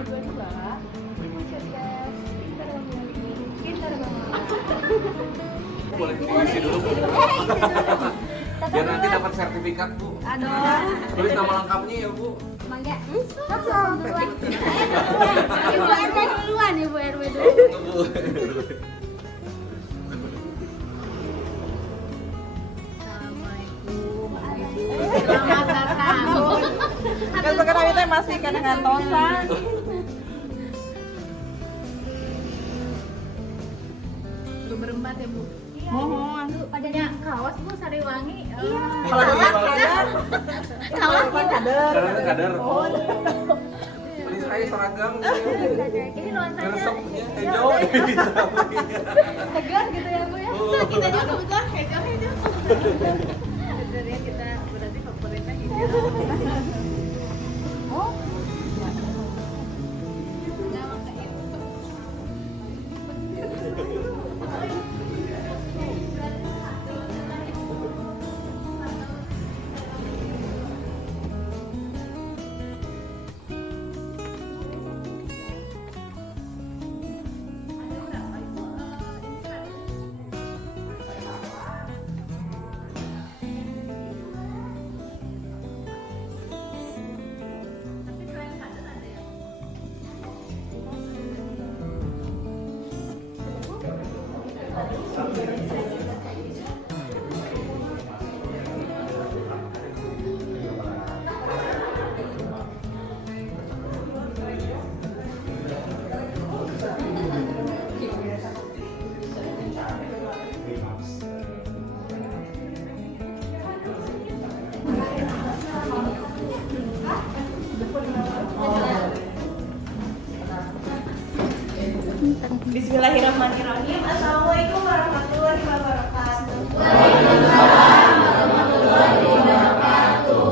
2022 ibu cerdas, pintar memilih, pintar memilih. Boleh diisi dulu Bu. Biar nanti dapat sertifikat Bu. Aduh, Tulis nama lengkapnya ya Bu. mangga. Duluan. Ibu RW duluan, Ibu RW dulu. Bu. Selamat datang. Kan sekarang kita masih kena ngantosan. Berempat ya Bu. Mohon. Padanya kaos Bu Sariwangi. Iya. Kalau di kadar, Kaos kita. Kadar. Oh. Ini saya seragam gitu. Ini nuansanya Ngeresepnya hijau. segar gitu ya Bu ya. Oh. Kita juga kebetulan hijau. Sebenarnya kita berarti favoritnya hijau. Oh. Nama ke Ibu. Bismillahirrahmanirrahim. Assalamualaikum warahmatullahi wabarakatuh.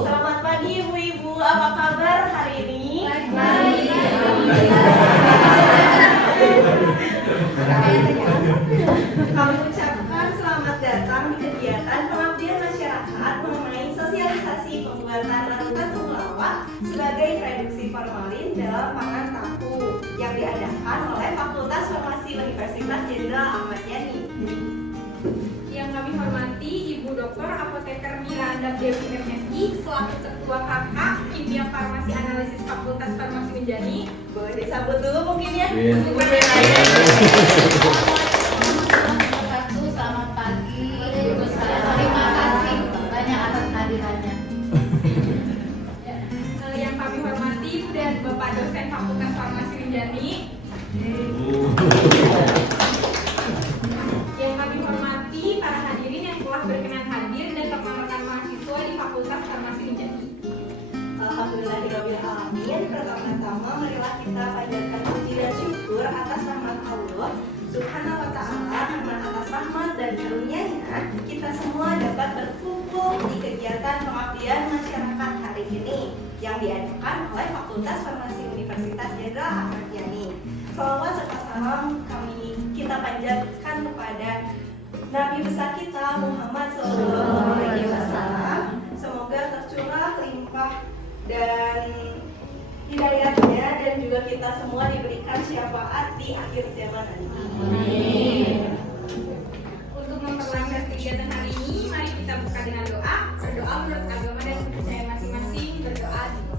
Selamat pagi ibu-ibu, apa kabar hari ini? Baik. Kami ucapkan selamat datang di kegiatan pengabdian masyarakat mengenai sosialisasi pembuatan larutan temulawak sebagai reduksi formalin dalam pangan tahu yang diadakan oleh Fakultas Farmasi Universitas Jenderal Ahmad Yani. Yang kami hormati Ibu Dr. Apoteker Miranda Dewi MSI selaku Ketua KK Kimia Farmasi Analisis Fakultas Farmasi Unjani. Boleh disambut dulu mungkin ya. Selamat pagi. Terima kasih banyak atas kehadirannya. Yang kami hormati Ibu dan Bapak dosen Fakultas Farmasi Unjani. Yang kami hormati para hadirin yang telah berkenan hadir dan rekan-rekan mahasiswa di Fakultas Farmasi Unjani. Alhamdulillahirrahmanirrahim. Pertama-tama marilah kita panjatkan puji dan syukur atas rahmat Allah Subhanahu wa ta'ala, karena atas rahmat dan karunia-Nya kita semua dapat berkumpul di kegiatan pengabdian masyarakat hari ini yang diadakan oleh Fakultas Farmasi Universitas Jenderal Ahmad Yani. Salawat serta salam kita panjatkan kepada Nabi besar kita Muhammad SAW. Semoga tercurah limpah dan hidayahnya dan juga kita semua diberikan syafaat di akhir zaman nanti. Untuk memperlancar kegiatan hari ini, mari kita buka dengan doa. Berdoa menurut agama dan kepercayaan masing-masing. Berdoa di doa.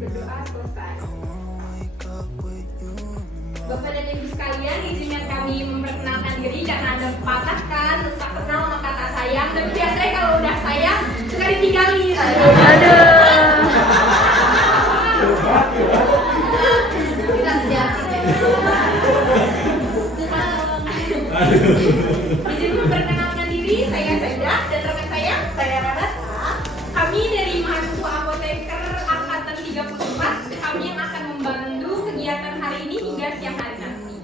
Berdoa selesai. Bapak dan Ibu sekalian, izinkan kami memperkenalkan diri karena ada pepatah kan, tak kenal maka tak sayang. Dan biasanya kalau udah sayang suka ditinggalin. Izin memperkenalkan diri, saya Senda dan rekan saya Rana. Kami dari mahasiswa apoteker angkatan 34, kami yang akan membantu kegiatan hari ini hingga siang hari nanti.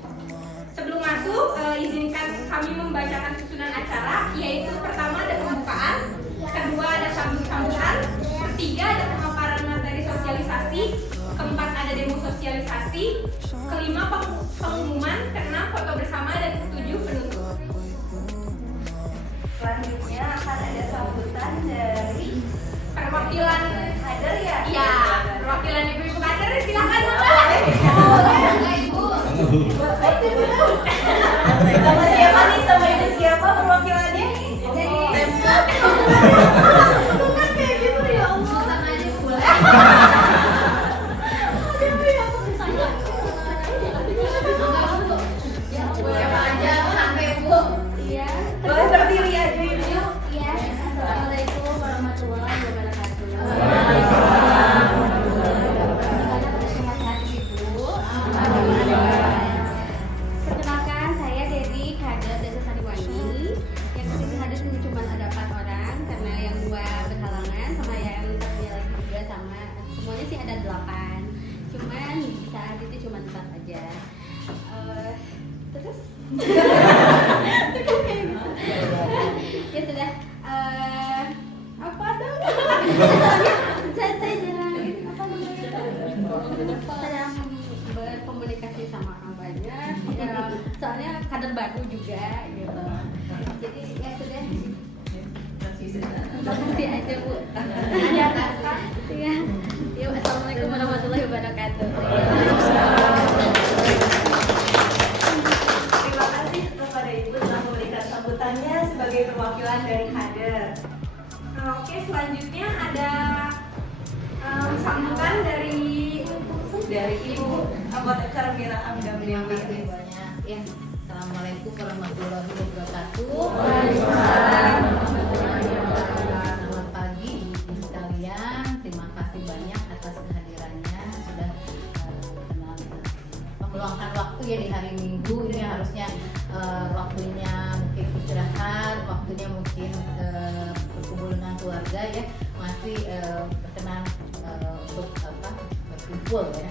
Sebelum masuk, izinkan kami membacakan susunan acara, yaitu pertama ada pembukaan, kedua ada sambut-sambutan, ketiga ada pemaparan materi sosialisasi, keempat ada demo sosialisasi, kelima pengumuman, keenam foto bersama, dan ketujuh penutup. Selanjutnya akan ada sambutan dari Perwakilan kader ya? Iya, perwakilan ibu-ibu kader, silakan Mbak. Ibu. Sama siapa nih? Sama ibu siapa perwakilannya? Bukan kayak gitu ya Allah. Sama aja boleh. Siapa aja, sampai Bu. Iya. Boleh berdiri aja ibu. Iya. Assalamualaikum warahmatullahi wabarakatuh. Sehat-sehat Ibu. Perkenalkan, saya Dewi, kader Desa Sariwangi. Yang kesini hadir cuma ada 4 orang karena yang 2 berhalangan sama yang satunya lagi juga sama. Semuanya sih ada 8. Cuman bisa hadir itu cuma 4 aja. Terus ya sudah apa dong? Saya jarang apa namanya? Sedang berkomunikasi sama orang banyak. Ya, soalnya kader baru juga gitu. Jadi ya sudah. Makasih aja Bu. Ada apa? Ya. Yuk, assalamualaikum warahmatullahi wabarakatuh. Terima kasih kepada ibu telah memberikan sambutannya sebagai perwakilan dari kader. Oke, selanjutnya ada sambutan dari Ibu anggota Karmira Amda Terima Dewi. kasih banyak. Ya, assalamualaikum warahmatullahi wabarakatuh. Selamat pagi ibu sekalian. Terima kasih banyak atas kehadirannya. Sudah meluangkan waktu ya di hari Minggu. Ini harusnya waktunya mungkin istirahat, waktunya mungkin berkumpul dengan keluarga ya. Masih berkenan untuk berkumpul ya.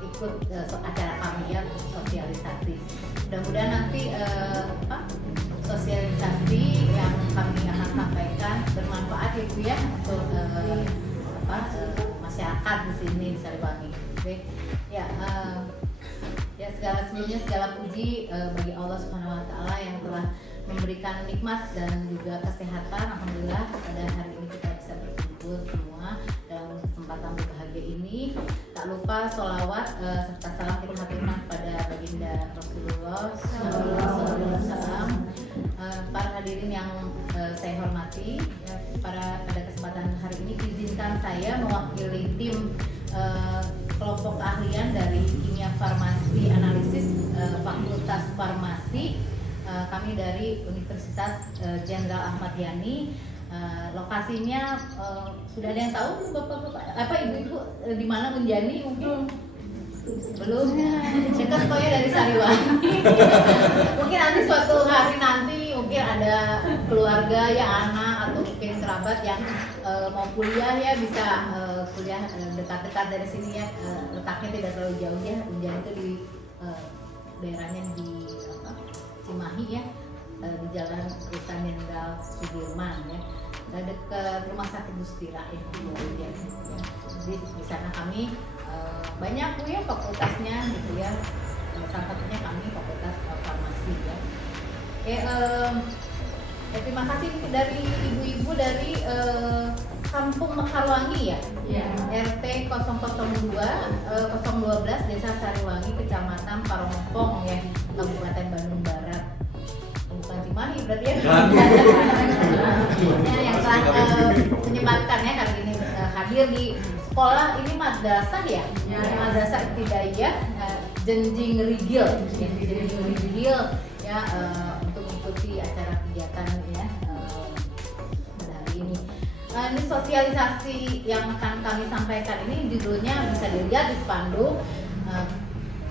Ikut acara kami ya untuk sosialisasi. Mudah-mudahan nanti sosialisasi yang kami akan sampaikan bermanfaat ya Bu ya untuk masyarakat di sini di Sariwangi. Oke. Ya, ya sebelumnya segala puji bagi Allah Subhanahu Wa Taala yang telah memberikan nikmat dan juga kesehatan. Alhamdulillah pada hari ini kita bisa berkumpul semua dalam kesempatan berbahagia ini. Tak lupa sholawat serta salam kita haturkan pada baginda Rasulullah SAW. Para hadirin yang saya hormati, pada kesempatan hari ini izinkan saya mewakili tim kelompok keahlian dari kimia farmasi analisis Fakultas Farmasi. Kami dari Universitas Jenderal Ahmad Yani. Lokasinya sudah ada yang tahu bapak-bapak apa ibu-ibu di mana Unjani mungkin belum dekat pokoknya dari Sariwangi. Mungkin nanti suatu hari nanti mungkin ada keluarga ya anak atau mungkin kerabat yang mau kuliah ya bisa kuliah dekat-dekat dari sini ya, letaknya tidak terlalu jauh ya. Unjani itu di daerahnya di Cimahi ya, di Jalan Rutan Jenderal Sudirman ya, dekat Rumah Sakit Bustira ya. Jadi di sana kami banyak Bu ya fakultasnya gitu ya. Salah satunya kami Fakultas Farmasi ya. Terima kasih dari ibu-ibu dari Kampung Mekarwangi ya. RT 002 012 Desa Sariwangi, Kecamatan Parongpong ya, Kabupaten Bandung Barat. Bukan Cimahi berarti ya. Yang telah menyempatkan ya kali ini hadir di sekolah ini madrasah ya. Madrasah Ibtidaiyah Jenjing Rigil ya, untuk mengikuti acara kegiatan ya pada hari ini. Ini sosialisasi yang akan kami sampaikan ini judulnya bisa dilihat di spanduk.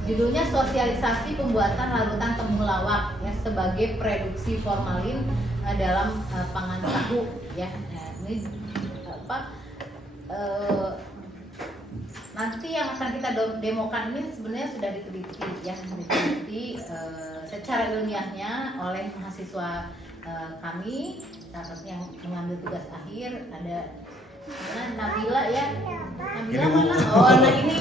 Judulnya sosialisasi pembuatan larutan temulawak ya sebagai produksi formalin dalam pangan tahu ya. Ini nanti yang akan kita demokan ini sebenarnya sudah diteliti ya, secara ilmiahnya oleh mahasiswa kami. Salah satu yang mengambil tugas akhir ada Nabila ya. Nabila mana? Oh, nah ini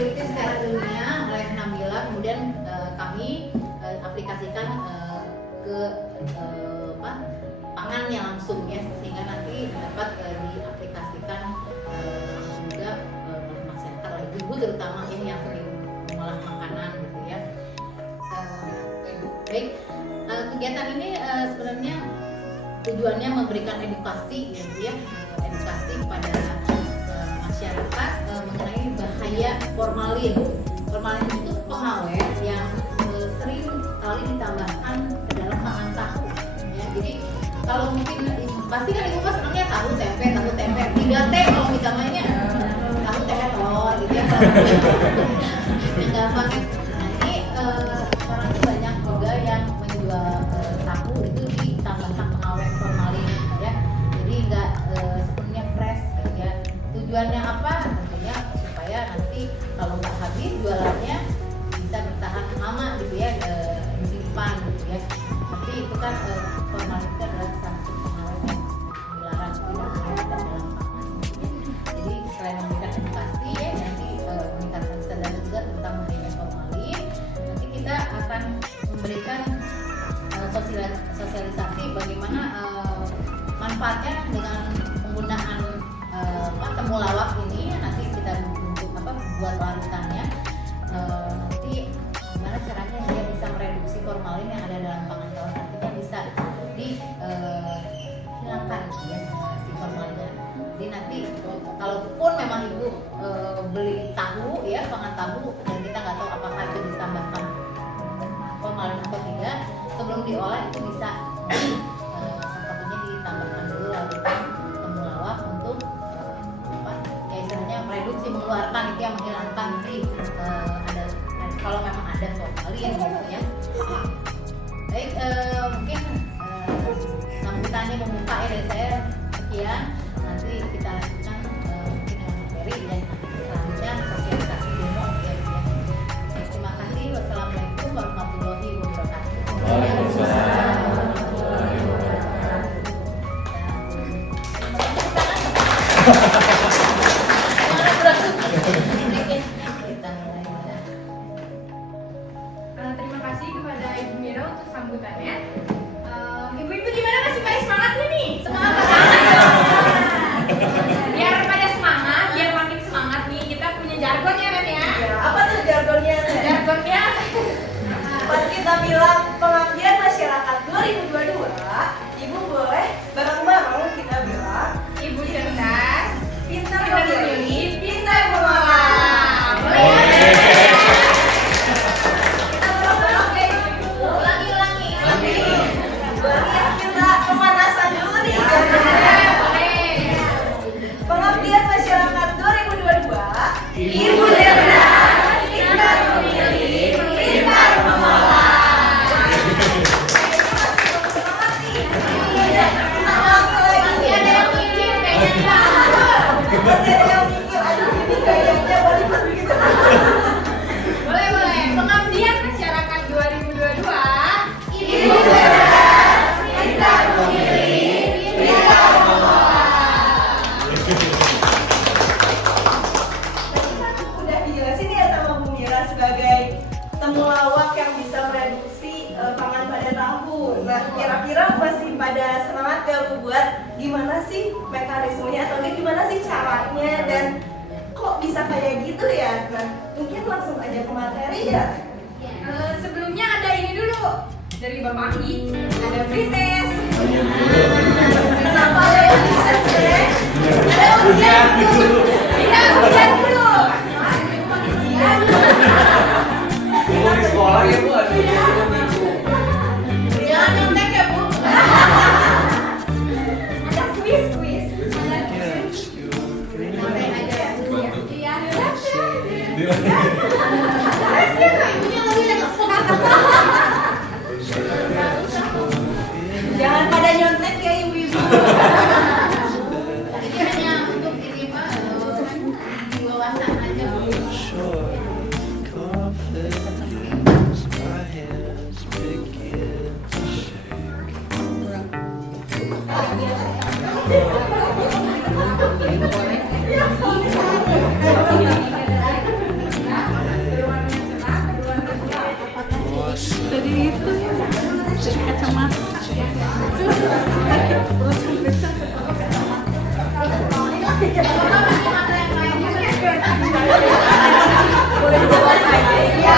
diteliti secara ilmiah oleh Nabila, kemudian kami aplikasikan ke pangannya langsung ya, sehingga nanti dapat diaplikasikan langsung juga oleh masyarakat, oleh ibu terutama ini yang sering mengolah makanan gitu ya. Baik, kegiatan ini sebenarnya tujuannya memberikan edukasi ya, edukasi kepada masyarakat mengenai bahaya formalin. Formalin itu pengawet yang sering kali ditambahkan ke dalam pangan tahu. Ya, jadi kalau mungkin pasti kan ibu pas senangnya tahu tempe 3T kalau misalnya tahu tempe telur gitu ya. Yang gampang. Nah ini sekarang itu banyak juga yang menjual tahu itu ditambahkan pengawet formalin ya. Jadi nggak sepenuhnya fresh gitu ya. Tujuannya apa? Tentunya supaya nanti kalau nggak habis jualannya bisa bertahan lama gitu ya, disimpan gitu ya. Tapi itu kan formalin itu adalah salah satu pengawet yang dilarang tidak boleh ada dalam pangan. Jadi selain memberikan edukasi ya, nanti meningkatkan kesadaran juga tentang bahaya formalin. Nanti kita akan memberikan sosialisasi bagaimana manfaatnya dengan penggunaan temulawak ini. Nanti kita buat larutannya, nanti gimana caranya dia bisa mereduksi formalin yang ada dalam pangan tahu, nantinya bisa dihilangkan ya si formalinnya. Jadi nanti kalaupun memang ibu beli tahu ya, pangan tahu, dan kita nggak tahu apakah itu ditambahkan formalin atau tidak, sebelum diolah itu bisa salah satunya ditambahkan dulu larutan temulawak untuk ya istilahnya mereduksi, mengeluarkan itu yang menghilangkan si ada kalau memang ada formalin gitu ya. Baik, mungkin sambutannya membuka ya dari saya sekian. Nanti kita lanjutkan mungkin dengan materi dan selanjutnya sosialisasi demo ya. Terima kasih. Wassalamualaikum warahmatullahi wabarakatuh. Waalaikumsalam. Terima kasih kepada Ibu Mira untuk sambutannya. Ibu-ibu gimana, masih pada semangat nih? Semangat banget. Biar pada semangat, biar makin semangat nih, kita punya jargonnya kan ya? Apa tuh jargonnya? Jargonnya Pas kita bilang pengabdian masyarakat 2022, ibu boleh bareng-bareng kita bilang Ibu cerdas, pintar pintar memilih, memilih, pintar mengolah. boleh ya? Kita bareng-bareng ya ibu. Ulangi. Kita pemanasan dulu nih. Boleh. Pengabdian masyarakat 2022, ibu cerdas, pintar memilih, pintar mengolah. Semangat nih. Kita lagi lagi. Masih ada yang mikir kayaknya. Masih ada yang mikir, aduh ini gayanya balik begitu. Boleh. Pengabdian masyarakat 2022. Ibu cerdas, pintar memilih, pintar mengolah. Tadi kan udah dijelasin ya sama Bu Mira sebagai temulawak yang bisa mereduksi pangan pada tahu. Nah, kira-kira masih pada semangat gak Bu buat gimana sih mekanismenya atau gimana sih caranya dan kok bisa kayak gitu ya? Nah, mungkin langsung aja ke materi ya. Sebelumnya ada ini dulu dari Bapak Agi, ada pretest. Kenapa ada yang bisa sih? Ada ujian dulu. Iya, ujian dulu. Bu di sekolah ya Bu, ada ujian minggu. Jangan nyontek ya, Bu. Ada kuis. Sampai aja ya. Iya. Jangan pada nyontek ya ibu-ibu. Ini hanya untuk ini Pak, Boleh dibawa lagi. Iya.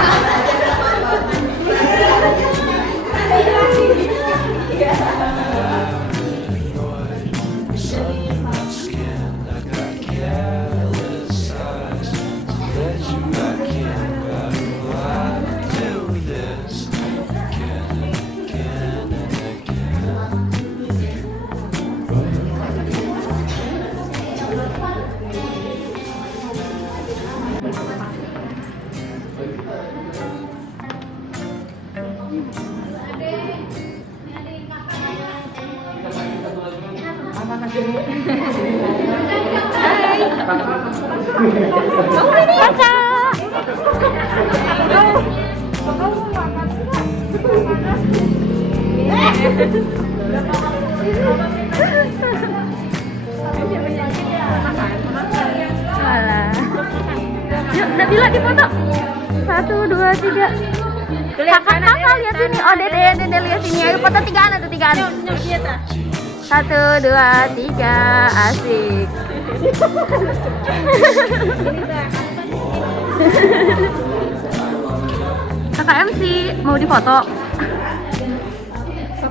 Yuk, Nabila difoto. 1, 2, 3. Kakak lihat sini. Oh, Dede lihat sini. Ayo foto 3an atau 3an. 1, 2, 3. Asik. Kakak MC mau difoto.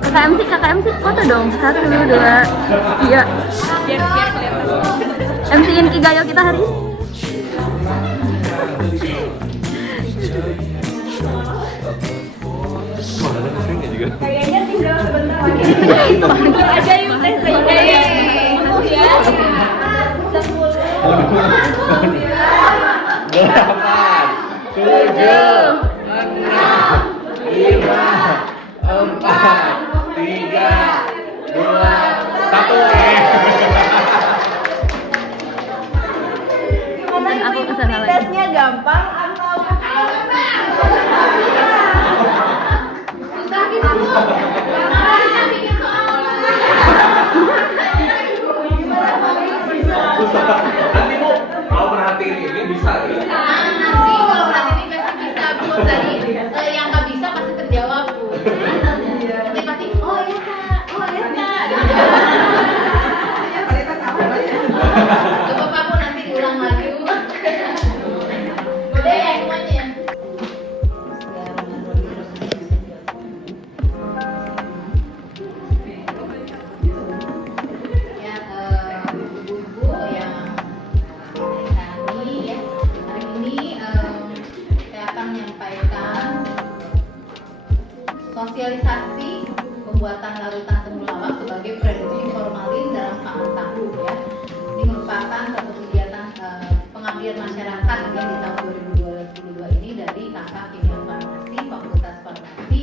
Kakak MC foto dong. 1, 2, 3. MC-in Kigayo kita hari ini. Kayaknya tinggal sebentar lagi. Aja yuk teh saya. Ya. 10, 9, 8, 7, 6, 5, 4, 3, 2, 1. Aku kesana lagi. Tesnya gampang atau Nanti Bu, kalau perhatiin ini bisa ya? Nanti kalau berarti ini pasti bisa Bu. Tadi yang nggak bisa pasti terjawab Bu. Nanti pasti oh iya Kak, oh iya Kak. Gak apa-apa Bu, nanti diulang lagi Bu. Udah ya semuanya. Ya, ibu-ibu yang hari ini saya akan menyampaikan sosialisasi pembuatan larutan temulawak sebagai prediksi formalin dalam pangan tahu ya. Ini merupakan satu kegiatan pengabdian masyarakat yang di tahun 2022 ini dari Kakak Kimia Farmasi Fakultas Farmasi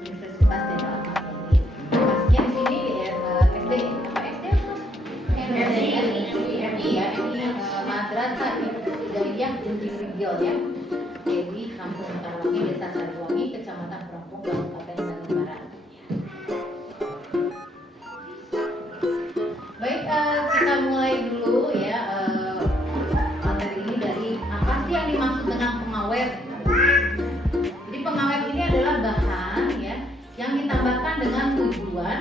Universitas Jenderal Ahmad Yani. Pastinya di sini SD apa SD? MI ya, ini Madrasah Ibtidaiyah Junjung Rigel ya. Jadi Kampung Utarawangi, Desa Sariwangi, Kecamatan Perompong, Kabupaten Bandung Barat. Baik, kita mulai dulu ya materi ini dari apa sih yang dimaksud dengan pengawet. Jadi pengawet ini adalah bahan ya yang ditambahkan dengan tujuan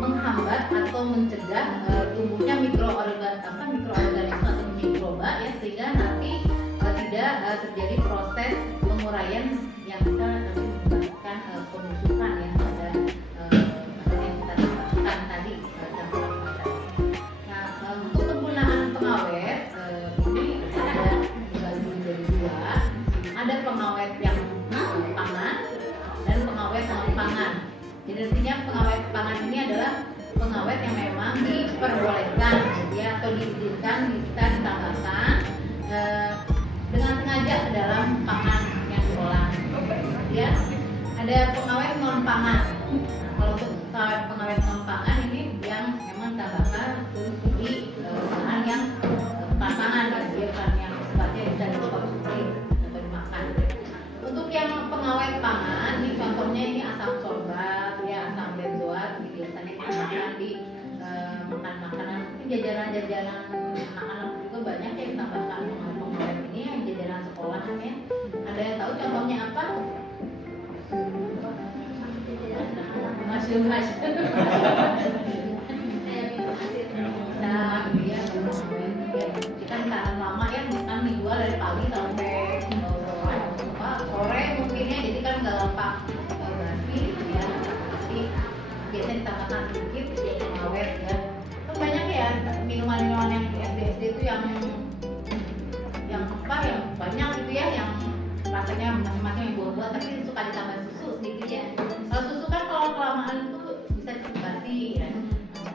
menghambat atau mencegah tumbuhnya mikroorganisme atau mikroba ya, sehingga nanti tidak terjadi proses penguraian yang bisa nanti menyebabkan pemusuhan ya pada bahan yang kita tambahkan tadi campuran tadi. Nah, untuk penggunaan pengawet ini ada dibagi menjadi dua. Ada pengawet yang pangan dan pengawet non pangan. Jadi artinya pengawet pangan ini adalah pengawet yang memang diperbolehkan ya atau diizinkan bisa ditambahkan dengan sengaja ke dalam pangan yang diolah ya. Ada pengawet non pangan. Kalau untuk pengawet non pangan ini yang memang tambahkan di bahan yang bukan pangan ya, dia bukan yang sifatnya bisa dikonsumsi atau dimakan. Untuk yang pengawet pangan ini contohnya ini asam sorbat ya, asam benzoat ini biasanya ditambahkan di makan makanan, jajanan anak-anak juga banyak yang ditambahkan pengawet ini yang jajanan sekolah ya. Ada yang tahu contohnya apa? Mushroom ya, pengawet tahan lama ya, misalkan dijual dari pagi sampai sore mungkin ya, jadi kan nggak gampang basi ya, pasti biasanya ditambahkan sedikit ya pengawet ya. Kan banyak ya minuman-minuman yang di SD itu yang apa yang banyak gitu ya, yang rasanya macam-macam yang buah-buah tapi suka ditambah susu sedikit ya. Kalau susu kan kalau kelamaan itu bisa cepat basi ya.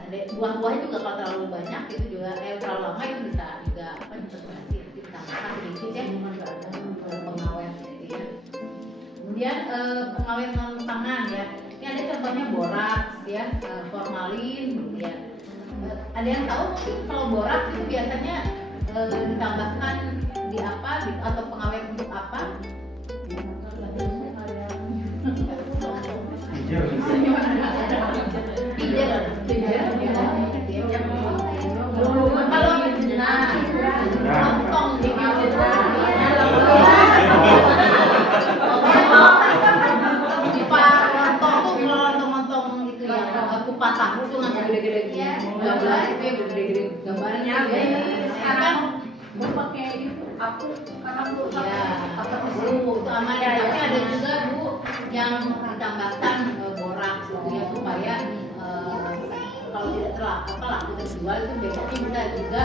Ada buah-buahnya juga kalau terlalu banyak itu juga terlalu lama itu bisa juga apa cepat basi, ditambahkan sedikit ya pengawet gitu ya. Kemudian pengawet non pangan ya. Ini ada contohnya boraks ya, formalin gitu ya. Ada yang tahu mungkin kalau boraks itu biasanya ditambahkan di apa atau pengawet untuk apa? Kupat tahu tuh nggak gede-gede gambar itu yang gede-gede gambarnya sekarang gue pakai itu aku karena aku itu aman ya. Tapi ada juga Bu yang ditambahkan boraks gitu ya supaya kalau tidak laku terjual itu besoknya bisa juga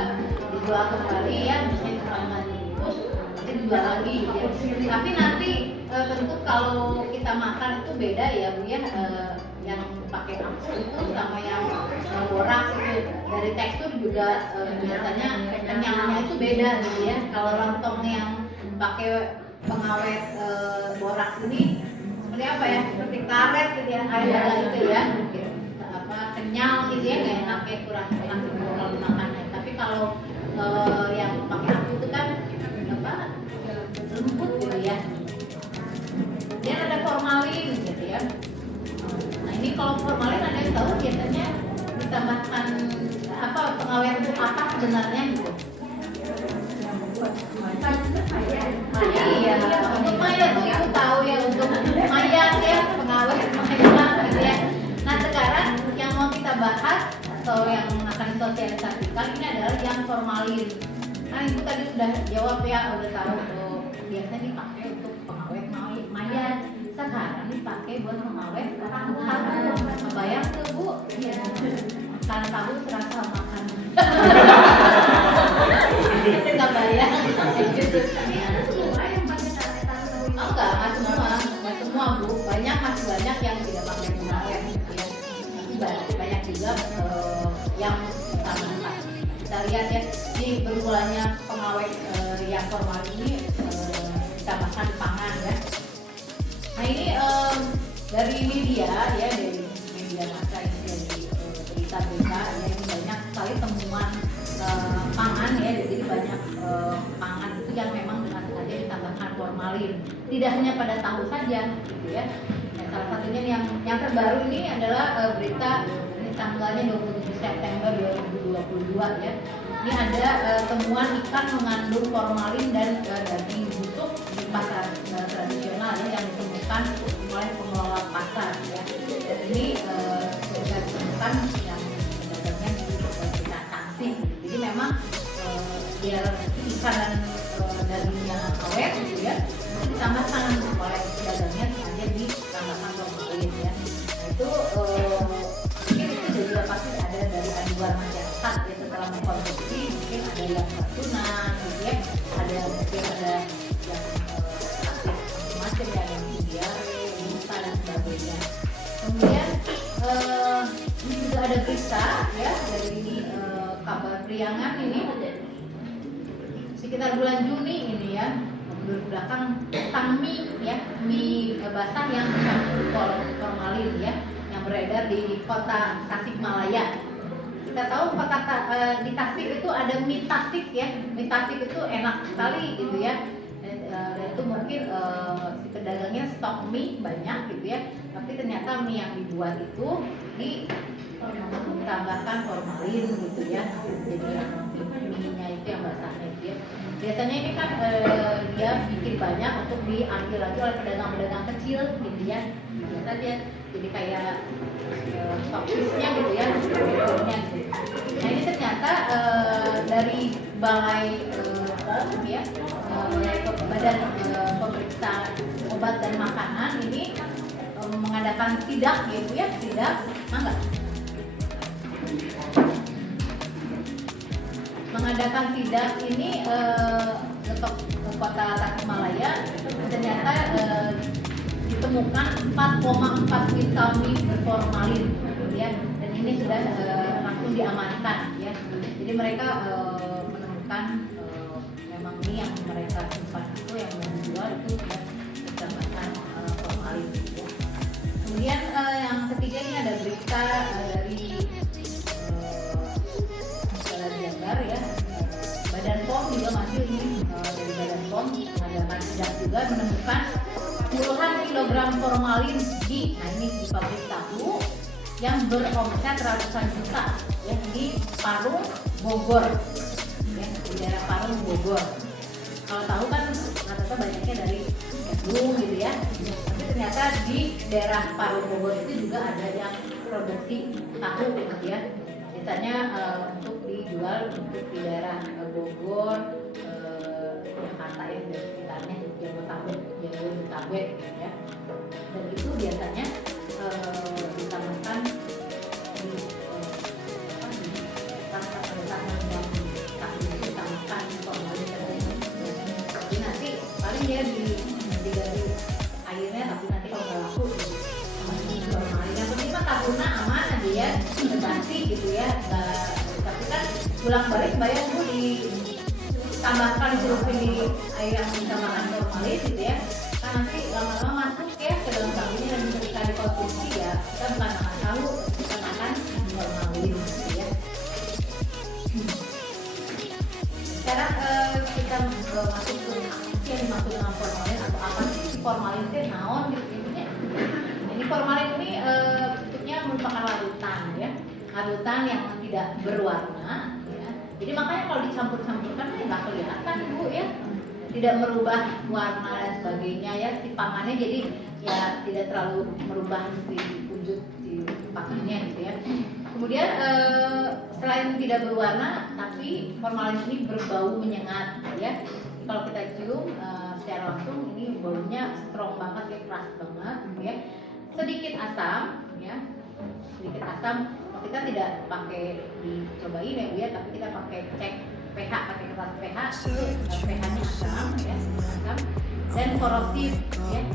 dijual kembali ya, misalnya selama dibungkus nanti dijual lagi gitu ya. Tapi nanti tentu kalau kita makan itu beda ya Bu ya, yang pakai aku itu sama yang boraks itu dari tekstur juga biasanya kenyangnya itu beda gitu ya. Kalau lontong yang pakai pengawet boraks ini seperti apa ya, seperti karet gitu ya, ada gitu ya, apa kenyal gitu ya, nggak enak ya, kurang enak gitu kalau dimakannya. Tapi kalau yang pakai aku itu kan apa lembut gitu ya, dia ada formalin gitu ya. Nah ini kalau formalin ada yang tahu biasanya ditambahkan apa pengawet untuk apa sebenarnya gitu? Iya, untuk mayat tuh ibu tahu ya, untuk mayat ya pengawet mayat gitu ya. Nah sekarang yang mau kita bahas atau yang akan disosialisasikan ini adalah yang formalin. Nah ibu tadi sudah jawab ya, udah tahu tuh biasanya dipakai untuk pengawet mayat. Sekarang dipakai buat mengawet tahu. Kebayang tuh Bu? Karena tahu serasa makan. Nggak bayang. Oh nggak semua Bu. Masih banyak yang tidak pakai pengawet gitu ya. Tapi banyak juga yang ditambahkan. Kita lihat ya, ini bermulanya pengawet yang formal ini ditambahkan di pangan ya. Nah ini dari media ya, dari media massa ini, dari berita-berita ya, ini banyak sekali temuan pangan ya, jadi banyak pangan itu yang memang dengan sengaja ditambahkan formalin. Tidak hanya pada tahu saja gitu ya. Nah, salah satunya yang terbaru ini adalah berita ini tanggalnya 27 September 2022 ya. Ini ada temuan ikan mengandung formalin dan daging busuk di pasar tradisional ya, yang ditemukan oleh pengelola pasar ya. Dan ini sudah ditemukan yang pedagangnya kita sanksi. Jadi memang biar ikan dan dagingnya awet gitu ya, ditambahkan oleh pedagangnya sengaja ditambahkan formalin ya. Nah itu mungkin itu juga pasti ada dari aduan masyarakat ya, setelah mengkonsumsi mungkin ada yang keracunan gitu ya, ada mungkin ada yang macam ya, yang diare, muntah dan sebagainya. Kemudian ini juga ada berita ya dari kabar Priangan ini sekitar bulan Juni ini ya, mundur ke belakang tentang mie ya, mie basah yang dicampur formalin ya, yang beredar di kota Tasikmalaya. Kita tahu di Tasik itu ada mie Tasik ya, mie Tasik itu enak sekali gitu ya. Dan itu mungkin si pedagangnya stok mie banyak gitu ya, tapi ternyata mie yang dibuat itu ditambahkan formalin gitu ya. Jadi mie-nya itu yang basahnya itu ya. Biasanya ini kan dia bikin banyak untuk diambil lagi oleh pedagang-pedagang kecil gitu ya. Biasa dia jadi kayak stokisnya gitu ya, gitu. Nah ini ternyata dari Balai POM ya, Badan Pemeriksa Obat dan Makanan ini mengadakan sidak gitu ya, sidak enggak? Mengadakan sidak ini untuk Kota Tasikmalaya ternyata ditemukan 4,4 kuintal mie berformalin ya, dan ini sudah langsung diamankan ya. Jadi mereka menemukan memang mie yang mereka simpan itu yang mau dijual itu sudah berdasarkan formalin ya. Kemudian yang ketiga ini ada berita dari Jabar ya, Badan POM juga masih ini dari Badan POM mengadakan sidak juga menemukan puluhan kilogram formalin di pabrik tahu yang beromset ratusan juta ya, di Parung Bogor ya, di daerah Parung Bogor. Kalau tahu kan rata-rata banyaknya dari Bandung gitu ya, tapi ternyata di daerah Parung Bogor itu juga ada yang produksi tahu gitu ya, biasanya untuk dijual untuk di daerah Bogor, Jakarta ya, dan sekitarnya, Jabodetabek ya, dan itu biasanya ditambahkan di rasa-rasa yang ditambahkan formalin tadi. Jadi nanti paling dia dari airnya, tapi nanti kalau nggak laku formalin. Yang penting mah tahunnya aman aja ya, basi gitu ya. Tapi kan pulang balik bayar Bu ditambahkan disuruh pilih air yang ditambahkan formalin gitu ya, kan nanti lama-lama masuk ya ke dalam tahunya, dan ketika dikonsumsi ya kita bukan akan tahu, kita akan formalin gitu ya. Sekarang kita masuk ke yang dimaksud dengan formalin atau apa sih formalin itu naon gitu ya. Ini formalin ini bentuknya merupakan larutan ya, larutan yang tidak berwarna. Jadi makanya kalau dicampur-campurkan nggak kelihatan Bu ya, tidak merubah warna dan sebagainya ya, si pangannya jadi ya tidak terlalu merubah si wujud si pakainya gitu ya. Kemudian selain tidak berwarna, tapi formalin ini berbau menyengat ya. Jadi, kalau kita cium secara langsung ini baunya strong banget ya, keras banget gitu ya. Sedikit asam ya, sedikit asam. Kita tidak pakai dicobain ya Bu ya, tapi kita pakai cek pH, pakai kertas pH, pH-nya asam ya, asam dan korosif ya.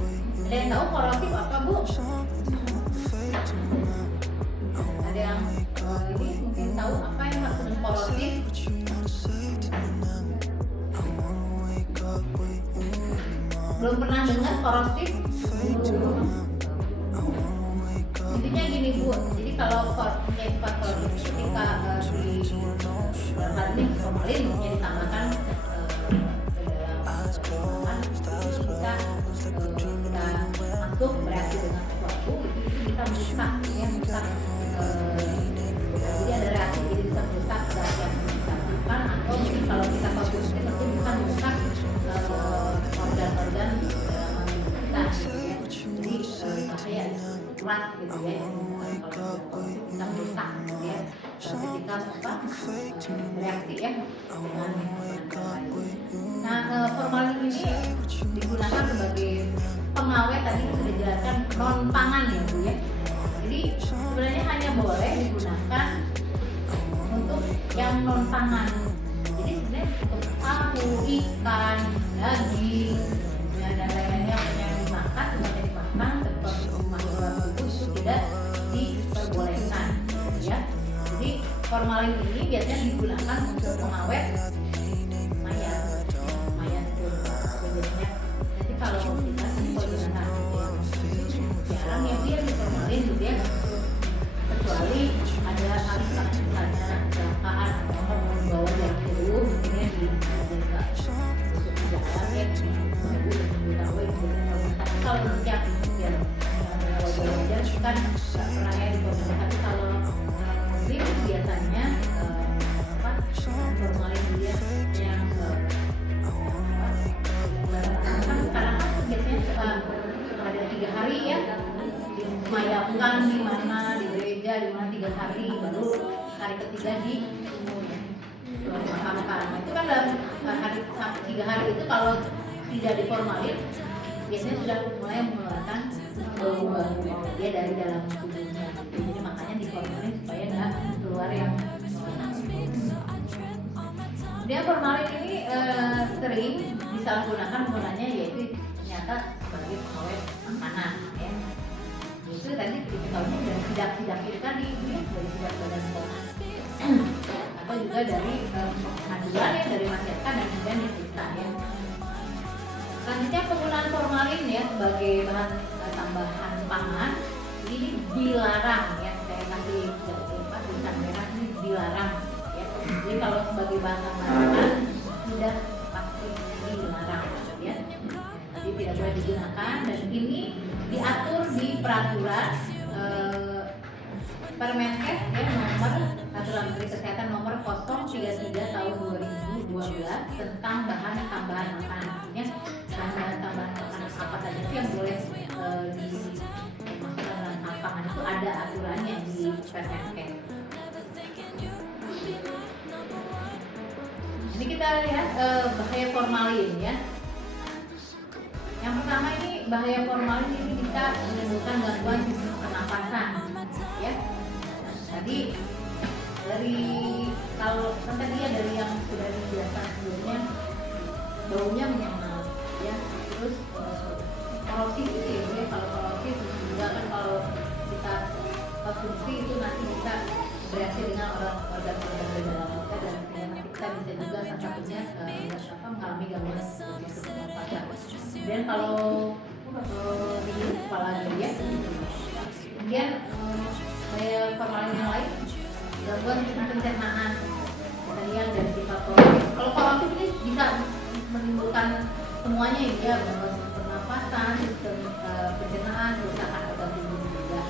Ada yang tahu korosif apa Bu? Ada yang ini mungkin tahu apa yang maksud korosif? Belum pernah dengar korosif? Intinya gini Bu, jadi kalau punya sifat korosif ketika di dalam formalin yang ditambahkan ke dalam bahan kita masuk bereaksi dengan sesuatu itu bisa merusak ya, merusak jadi ada reaksi, jadi bisa merusak zat yang ditambahkan, atau mungkin kalau kita konsumsi tentu bisa merusak organ-organ dalam kita gitu ya. Jadi bahaya keras gitu ya, kalau kita merusak gitu ya ketika reaksi ya dengan nah formalin ini digunakan sebagai pengawet, tadi sudah dijelaskan non pangan ya Bu ya. Jadi sebenarnya hanya boleh digunakan untuk yang non pangan. Jadi sebenarnya untuk tahu, ikan, daging dan lain-lainnya yang dimakan, semuanya dimakan seperti rumah orang itu tidak diperbolehkan ya. Jadi formalin ini biasanya digunakan untuk pengawet mayat itu biasanya. Nanti kalau kita penggunaan jarang ya dia di formalin gitu ya, kecuali ada misalnya kecelakaan atau membawa yang jauh kemudian di jalan ya kalau setiap ya wajar kan nggak pernah ya di formalin, tapi kalau muslim biasanya formalin dia yang sekarang kan biasanya suka ada 3 hari ya dimayamkan di mana di gereja, di mana 3 hari, baru hari ketiga di dimakamkan. Itu kan 3 hari itu kalau tidak diformalin biasanya sudah mulai mengeluarkan bau dia dari dalam tubuhnya. Jadi makanya diformalin supaya nggak keluar yang dia formalin ini sering disalahgunakan gunanya, yaitu ternyata sebagai pengawet makanan ya. Itu tadi diketahui dari sidak-sidak itu tadi ya, dari sidak badan pom atau juga dari pengaduan ya dari masyarakat dan kemudian diperiksa ya. Selanjutnya penggunaan formalin ya sebagai bahan tambahan pangan ini dilarang ya, saya kasih tulisan merah ini dilarang ya. Jadi kalau sebagai bahan tambahan pangan sudah pasti dilarang ya. Jadi tidak boleh digunakan dan ini diatur di peraturan Permenkes ya nomor Peraturan Menteri Kesehatan nomor 033 tahun 2012 tentang bahan tambahan makanan. Artinya bahan tambahan makanan apa saja sih yang boleh dimasukkan dalam pangan itu ada aturannya di Permenkes. Ini kita lihat bahaya formalin ya. Yang pertama ini bahaya formalin ini bisa menimbulkan gangguan sistem pernapasan ya. Tadi dari kalau tadi ya dari yang sudah dijelaskan sebelumnya baunya menyengat ya, terus korosi itu ya, kalau korosi juga kan kalau kita konsumsi itu nanti bisa bereaksi dengan organ-organ di dalam kita dan nanti kita bisa juga salah satunya mengalami gangguan sistem pernapasan. Dan kalau di kepala dia kemudian formalin yang lain gangguan sistem pencernaan tadi yang dari sifat korosi. Kalau korosi ini bisa menimbulkan semuanya ya, gangguan sistem pernapasan, sistem pencernaan, kerusakan organ tubuh juga.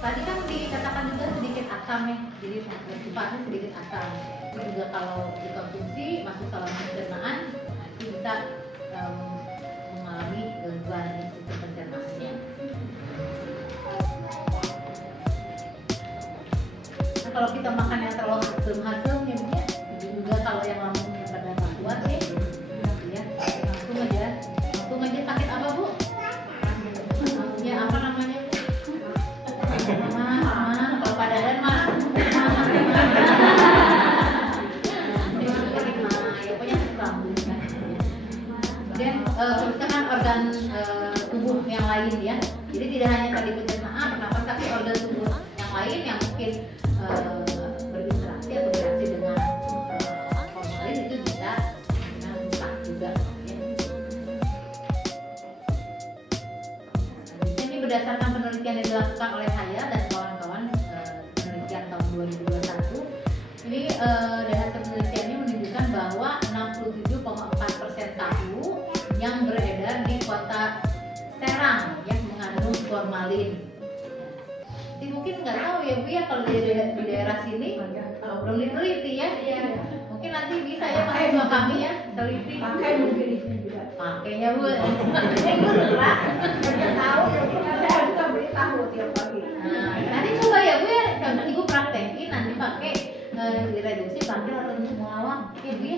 Tadi kan dikatakan juga sedikit asam ya, jadi sifatnya sedikit asam. Itu juga kalau dikonsumsi masuk saluran pencernaan nanti bisa mengalami gangguan sistem pencernaannya. Nah, kalau kita makan yang terlalu berhasil ya, juga kalau yang lambungnya pada nggak kuat ya, langsung aja sakit apa bu? Lambungnya apa namanya? Kalau pada dan mah, ya punya lambung kan. Kemudian kerusakan organ tubuh yang lain ya. Jadi tidak hanya tadi pencernaan, pernapasan, tapi organ tubuh yang lain yang mungkin berinteraksi atau bereaksi dengan formalin itu bisa rusak juga. Ya. Ini berdasarkan penelitian yang dilakukan oleh Haya dan kawan-kawan, penelitian tahun 2021. Ini dari hasil penelitiannya menunjukkan bahwa 67,4% tahu yang beredar di kota Serang yang mengandung formalin. Jadi mungkin nggak tahu ya Bu ya kalau di daerah sini belum diteliti ya. Mungkin nanti bisa ya mahasiswa kami ya teliti. Pakai mungkin di sini juga. Pakainya Bu. Tahu ya, saya juga beritahu tiap pagi. Nah, nanti coba ya Bu ya, contoh Ibu praktekin nanti pakai direduksi pakai atau melawang ya Bu ya.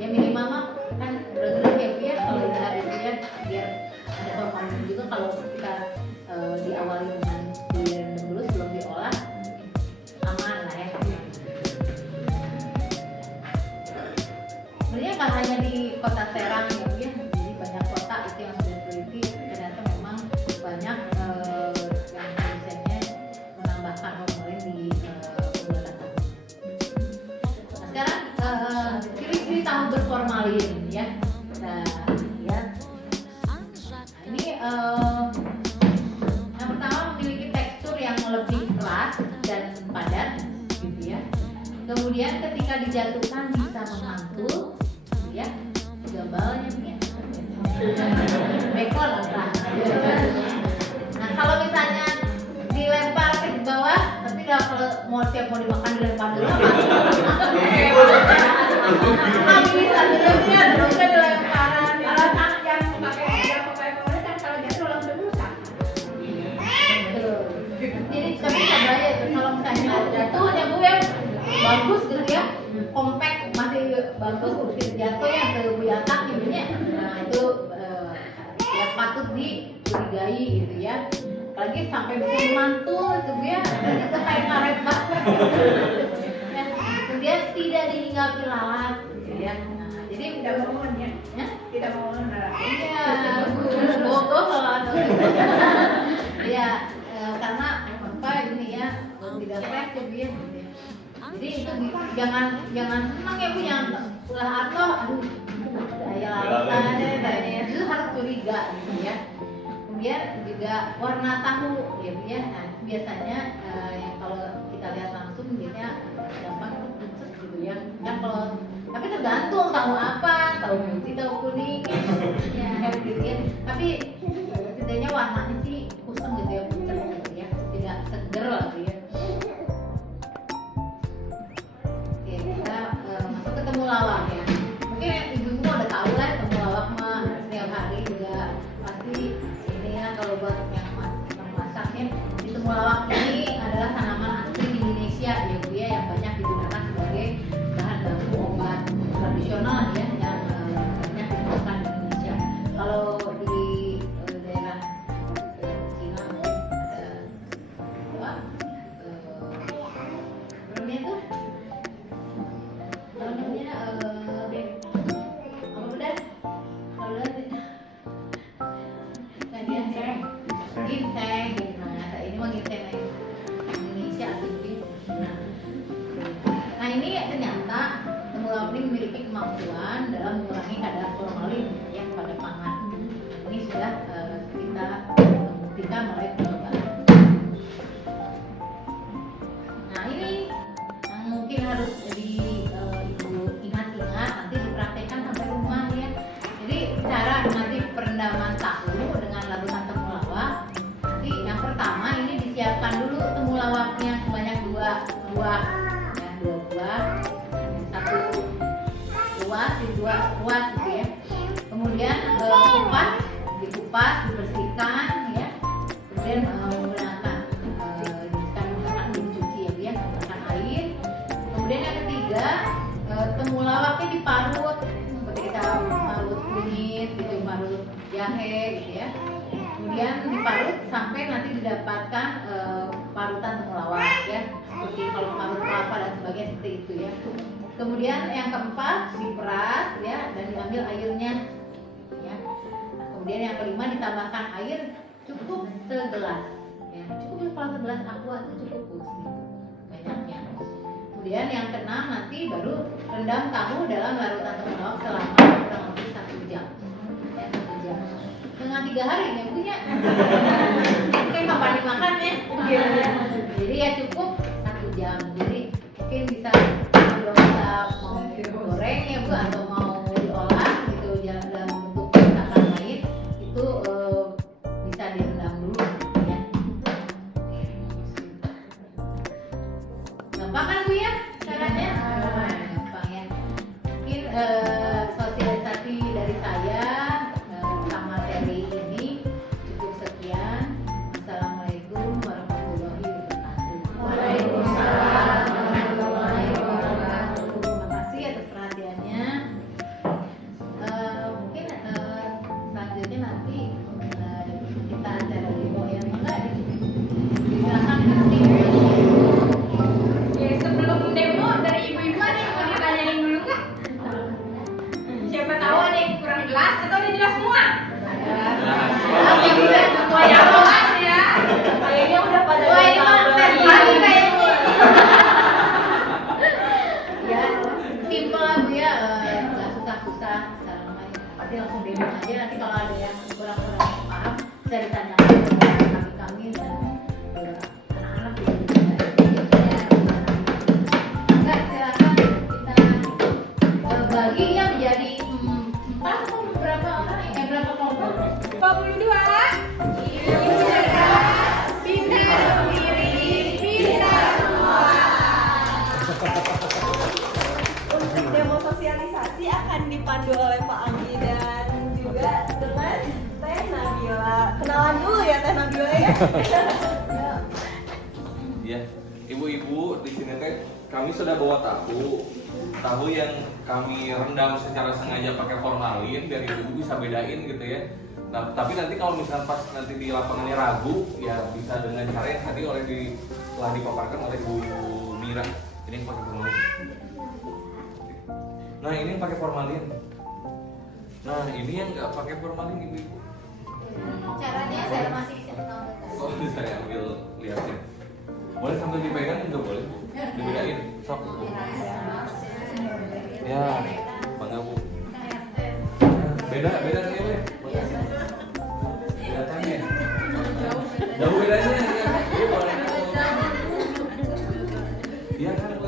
Ya minimal mah kan berat ya Bu ya kalau dari Bu ya biar ada formalin juga kalau kita diawali dengan direndam dulu sebelum diolah aman lah ya. Sebenarnya nggak hanya di kota Serang ya Bu ya, jadi banyak kota itu yang sudah teliti ternyata memang banyak yang produsennya menambahkan formalin di pembuatan. Nah, sekarang ciri-ciri tahu berformalin ya. Nah, ya. Ini yang pertama memiliki tekstur yang lebih keras dan padat gitu ya. Kemudian ketika dijatuhkan bisa memantul ya, gambalnya ya. Bekon lah. Nah, kalau misalnya dilempar ke bawah, tapi kalau mau siap mau dimakan dilempar dulu apa? Bisa terusnya dilemparan. Kalau anak yang pakai formalin kan kalau jatuh langsung rusak. Jadi kami bahaya itu kalau misalnya jatuh ya Bu ya bagus gitu ya, compact masih bangku kursi jatuh yang ke buyatak ibunya. Nah itu ya patut dicurigai gitu ya. Apalagi sampai bisa mantul itu dia, itu kayak ngaret banget. Ya, kemudian tidak ditinggal lalat gitu ya. Nah, jadi Tidak mohon ya. Tidak mohon narasi. iya, bodoh kalau ada. Ya, karena apa ini ya tidak efektif ya. Jadi itu jangan senang ya Bu yang ulah atau aduh saya tanya itu harus curiga gitu ya. Kemudian juga warna tahu ya Bu ya. Nah, biasanya yang kalau kita lihat langsung biasanya gampang itu pucat gitu ya. Kan kalau tapi tergantung tahu apa, tahu putih, tahu kuning ya gitu ya. Tapi setidaknya warnanya sih kusam gitu ya, pucat gitu ya. Tidak seger lah gitu ya. Oke, kita masuk ke temulawak ya. Mungkin ibu-ibu udah tahu lah temulawak mah setiap hari juga pasti ini ya kalau buat yang masaknya. Di temulawak ini adalah tanaman asli di Indonesia ya Bu ya, yang banyak digunakan sebagai bahan baku obat tradisional ya yang banyak digunakan di Indonesia. Kalau di daerah Cina mungkin ada apa? Namanya tuh namanya apa benar? Kalau benar ginseng, ginseng gitu. Nah, ini mah ginseng Indonesia asli. Nah, ini ternyata temulawak ini memiliki kemampuan dalam mengurangi kadar formalin ya pada pangan. Ini sudah kita buktikan melalui percobaan. Nah, ini yang mungkin harus ibu ingat-ingat nanti dipraktekkan sampai rumah ya. Jadi cara nanti perendaman tahu dengan larutan temulawak. Nanti yang pertama ini disiapkan dulu temulawaknya sebanyak 2 buah ya, 2 buah, 1 luas, 2 luas gitu ya. Kemudian dikupas, dibersihkan ya. Kemudian menggunakan dicuci ya, biar menggunakan air. Kemudian yang ketiga temulawaknya diparut seperti kita parut kunyit gitu, parut jahe gitu ya. Kemudian diparut sampai nanti didapatkan parutan temulawak ya, seperti kalau parut kelapa dan sebagainya seperti itu ya. Kemudian yang keempat diperas ya dan diambil airnya ya. Nah, kemudian yang kelima ditambahkan air cukup segelas ya, cukup kalau segelas aqua itu cukup Bu banyaknya. Kemudian yang keenam nanti baru rendam tahu dalam larutan temulawak selama kurang lebih 1 jam ya, 1 jam dengan 3 hari ya Bu ya. Mungkin kapan dimakan ya. Jadi ya cukup 1 jam. Jadi mungkin bisa kalau kita mau goreng ya Bu atau mau diolah gitu dalam bentuk masakan lain itu bisa direndam dulu ya. Gampang kan Bu ya caranya? Gampang ya. Mungkin sosialisasi dari saya sama seri ini cukup sekian. Assalamualaikum warahmatullahi wabarakatuh. Waalaikumsalam warahmatullahi wabarakatuh. Terima kasih atas perhatiannya. Mungkin selanjutnya nanti kita acara demo yang enggak silakan nanti. Ya, sebelum demo dari ibu-ibu ada yang mau ditanyain dulu nggak? Siapa tahu ada yang kurang jelas atau udah jelas semua? Oke, udah semua ya. Ya. Kayaknya udah pada Wah, ini mah tes lagi kayaknya. Ya, simple lah Bu ya, nggak susah-susah secara namanya. Pasti langsung demo aja, nanti kalau ada yang kurang-kurang paham bisa ditanyakan kepada kami dan anak-anak juga bisa. Enggak, silakan kita bagi ya menjadi 4 atau berapa orang ya, berapa kelompok? 22. Pintar sendiri, pintar semua. Untuk demo sosialisasi akan dipandu oleh Pak Anggi dan juga dengan Teh Nabila. Kenalan dulu ya Teh Nabila ya. Ya, ibu-ibu di sini teh kami sudah bawa tahu yang kami rendam secara sengaja pakai formalin biar ibu bisa bedain gitu ya. Nah, tapi nanti kalau misalnya pas nanti di lapangannya ragu, ya bisa dengan cara yang tadi telah dipaparkan oleh Bu Mira. Ini yang pakai formalin. Nah, ini yang pakai formalin. Nah, ini yang nggak pakai formalin ibu-ibu. Caranya saya masih Oh, saya ambil lihatnya. Boleh sambil dipegang juga boleh, Bu. Dibedain. Sok. Ya, bangga Bu. Beda nih Bu. Kelihatannya. Jauh bedanya ya. Iya kan Bu.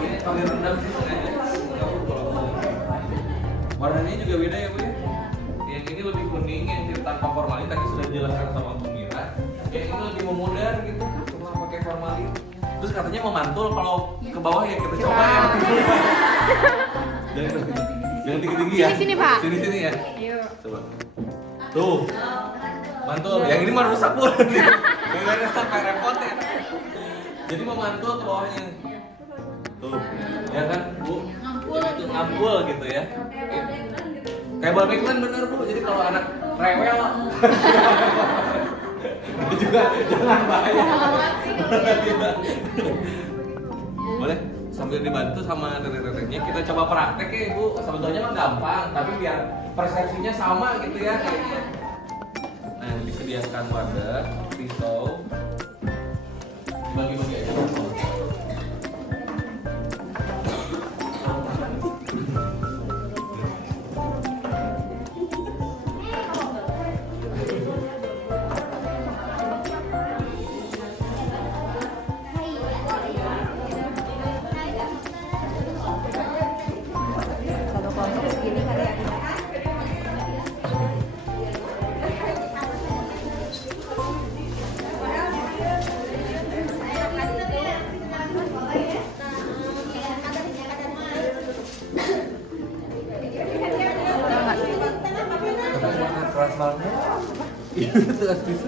Ini kalau direndam sih sengaja. Warnanya juga beda ya Bu ya. Yang ini lebih kuning, yang tanpa formalin tadi sudah dijelaskan sama Bu Mira. Yang ini lebih memudar gitu setelah pakai formalin. Terus katanya memantul kalau ke bawah ya kita coba ya. Jangan tinggi-tinggi ya. Sini, Pak. Sini ya. Coba. Tuh. Mantul. Yang ini mah rusak Bu. Beneran sampai repot ya. Jadi memantul ke bawahnya. Tuh. Ya kan, Bu? Itu ngampul gitu ya. Kayak ball backman bener Bu. Jadi kalau anak rewel juga jangan bahaya. Boleh sambil dibantu sama teteh-tetehnya kita coba praktek ya Ibu. Sebetulnya mah gampang, tapi biar persepsinya sama gitu ya kayaknya. Nah, disediakan wadah, pisau, dibagi-bagi aja. Keras banget. Itu keras bisa.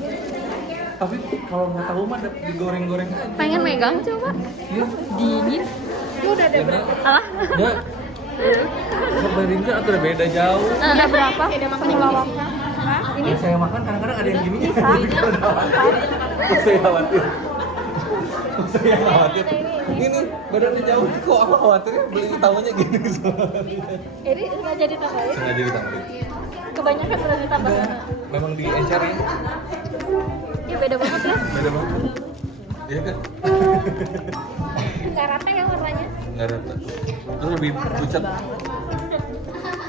Tapi kalau nggak tahu mah digoreng-goreng aja. Pengen megang coba. Iya. Dingin. Udah ada berapa? Alah. Ya. Sebenarnya udah beda jauh. Ada berapa? Penyebabnya. Ini saya makan kadang-kadang ada yang gini. Saya khawatir. Saya khawatir. Ini badannya jauh kok aku khawatir beli tahunya gini. Ini nggak jadi tambahin. Sengaja ditambahin. Kebanyakan udah ditambahin. Memang diencerin. Iya beda banget ya. Beda banget. Iya kan? Nggak rata ya warnanya. Nggak rata. Terus lebih pucat.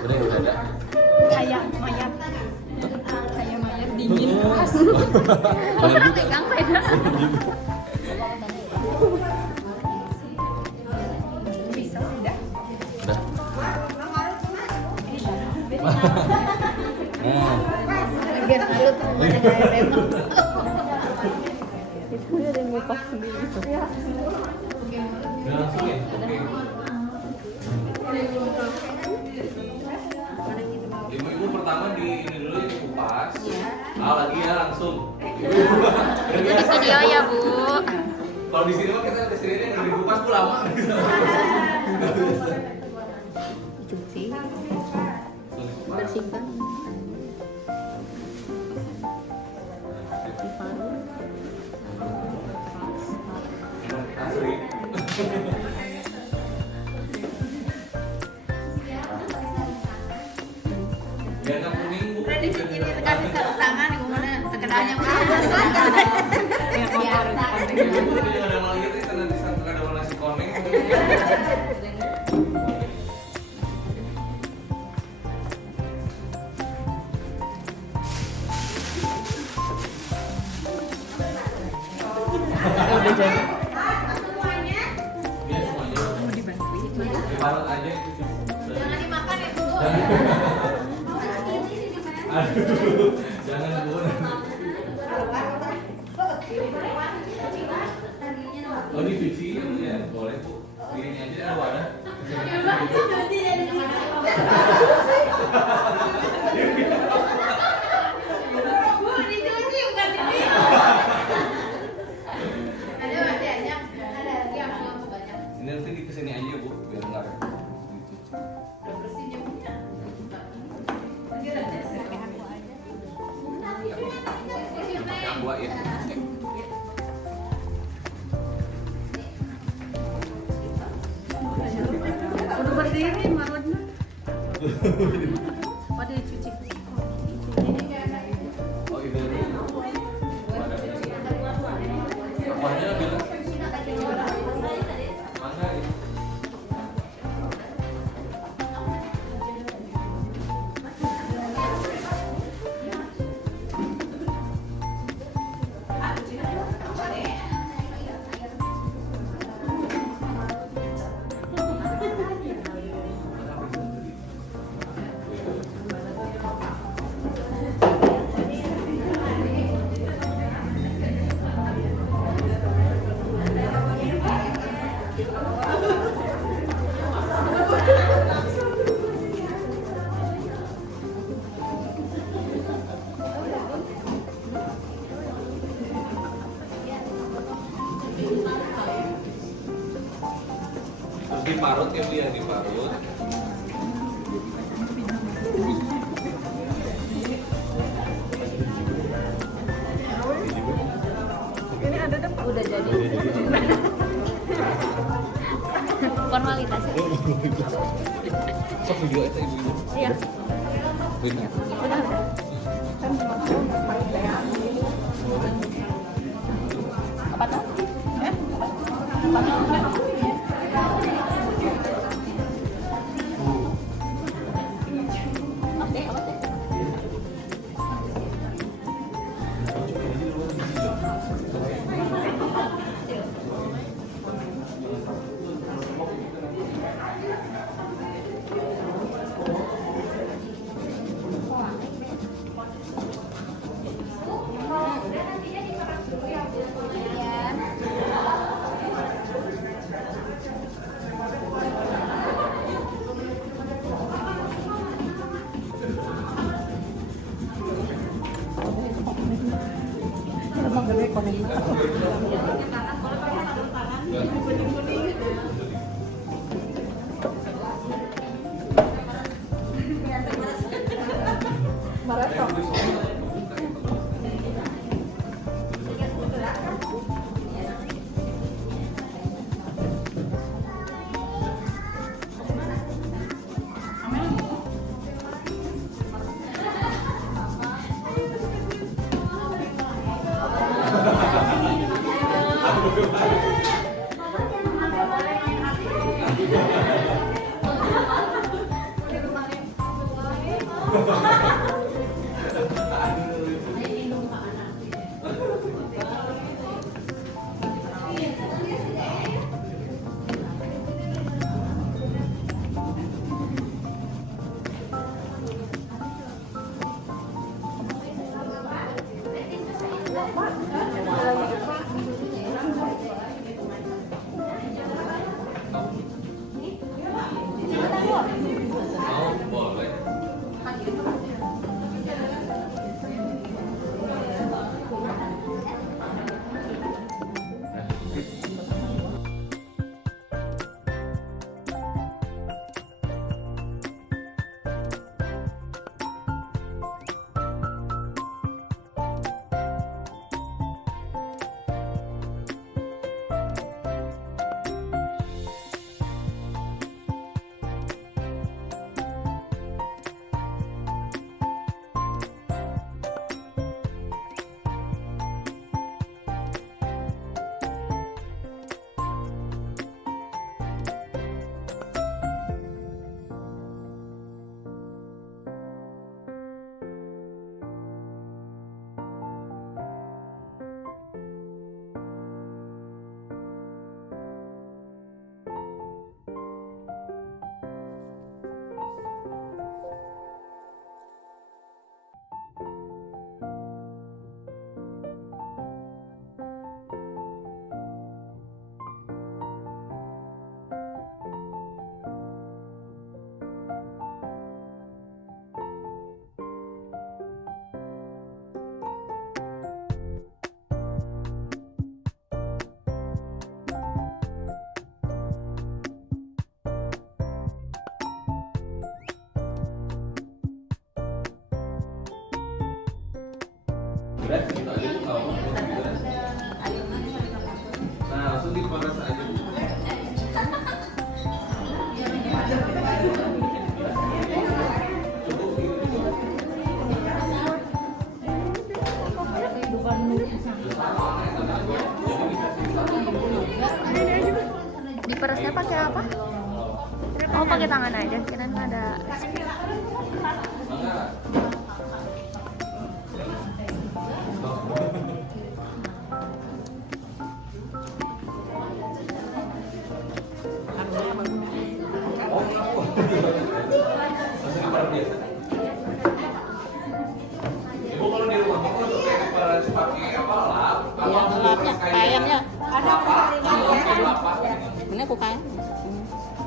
Udah ada. Kayak mayat. Kayak mayat dingin keras. Jangan juga. Megang beda. Bisa sudah. Udah. Nah. biar halut mana kayak remang. Itu ada yang ngupas sendiri. Udah langsung ya? Oke. Ibu-ibu pertama di ini dulu ya dikupas. Lagi ya langsung. Itu di video ya Bu. Kalau di sini mah kita di sini yang dikupas tuh lama. Dicuci, bersihkan. Asli. Biar nggak kuning Bu. Udah dicuci di tekan tangan di mana tekanannya Jadi ada malah gitu kita nanti saat ada malah nasi koneng. Udah jadi. Iya semuanya. Mau dibantuin. Diparut aja. jangan dimakan ya Bu. Aduh, jangan Bu. Oh dicuci ya boleh Bu. Ini aja ada wadah. Bu dicuci bukan ini. diri marutna. Pada dicuci. Oh ini. Apanya bilang? Mana ini? Terus diparut ya Bu ya, diparut. Ini ada depan. Udah jadi. Formalitas. Sok video itu ibunya. Iya. Benar. Udah. Apa tuh? Apa tuh? Oke, oke. Mau boleh. Berat gitu aja tuh kalau berat. Nah langsung diperas aja. pakai apa? Oh, pakai tangan aja. Kirain ada. Ibu kalau di rumah kamu pakai apa lap? Lapnya, kainnya. Ada Lapak. Ini aku kain.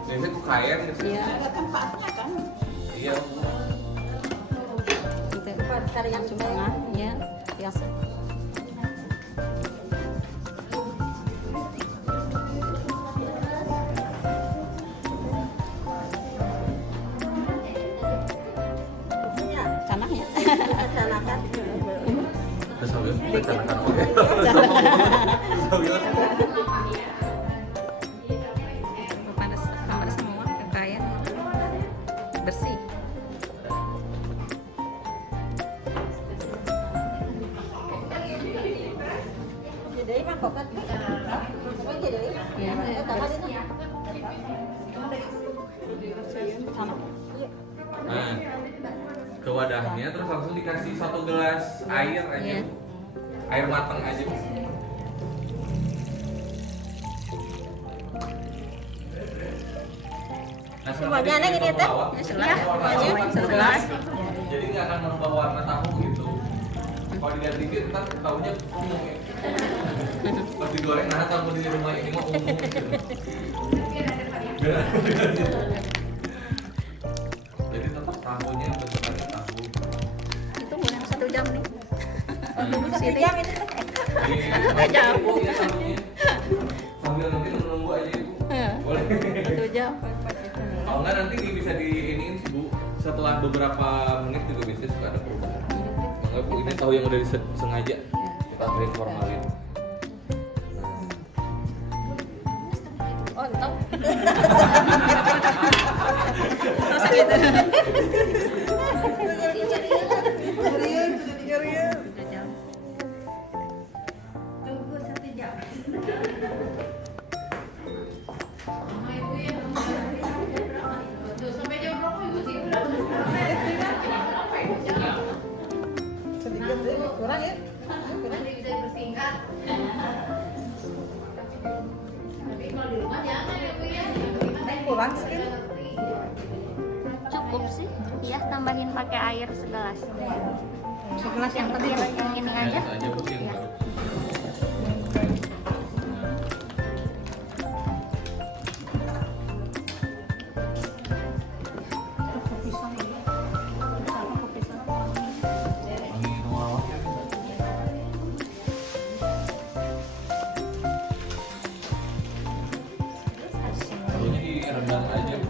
Biasanya aku kain gitu. Iya. ada tempatnya kan. Iya. Itu cari yang tengah, ya. Biasa. Canahnya. Laksanakan. Terus sambil rencanakan pakai. Panas semua, kain bersih. Jadi mah kok kan. Oh jadi. Iya. Sama. Nah, ke wadahnya terus langsung dikasih 1 gelas air aja. Iya. Air matang aja. Nah, Semuanya ada gini, Teh? Sebelas. Jadi nggak akan merubah warna tahu gitu. Kalau dilihat dikit ntar tahunya ungu ya. Pas digoreng nah tahu di rumah ini mah ungu gitu. Jadi tetap tahunya bentukannya tahu. Itu kurang 1 jam nih. Sini jam ini. Jauh ya tahunya. Sambil nanti menunggu aja ibu. Boleh. 1 jam. Kalau nggak nanti bisa diiniin sih bu. Setelah beberapa menit juga biasanya suka ada perubahan. Enggak bu, ini tahu yang udah disengaja kita beri formalin. Oh, entah. Masa gitu. Tunggu 1 jam. Sedikit kurang ya. Bisa bersingkat. Tapi kalau di rumah jangan ya Bu ya. Kurang sih. Cukup sih. Iya, tambahin pakai air segelas. Segelas Yang tadi yang ini aja. Aja bu yang Iya. baru. Tahunya direndam aja bu.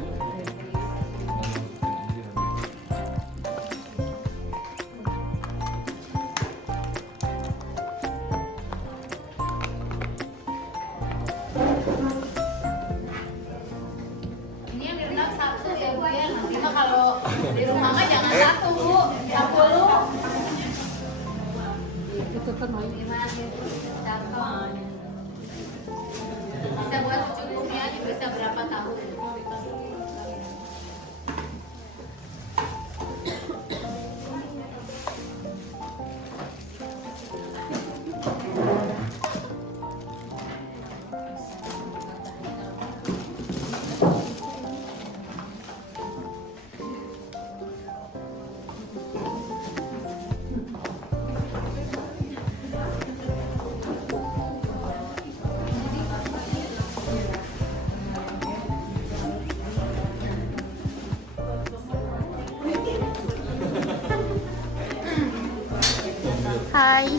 Ini yang direndam 1 ya Bu ya. Nanti mah kalau di rumah mah jangan 1 Bu. 10. Itu kan mau gimana gitu. Bisa buat secukupnya, bisa berapa tahun. Hai.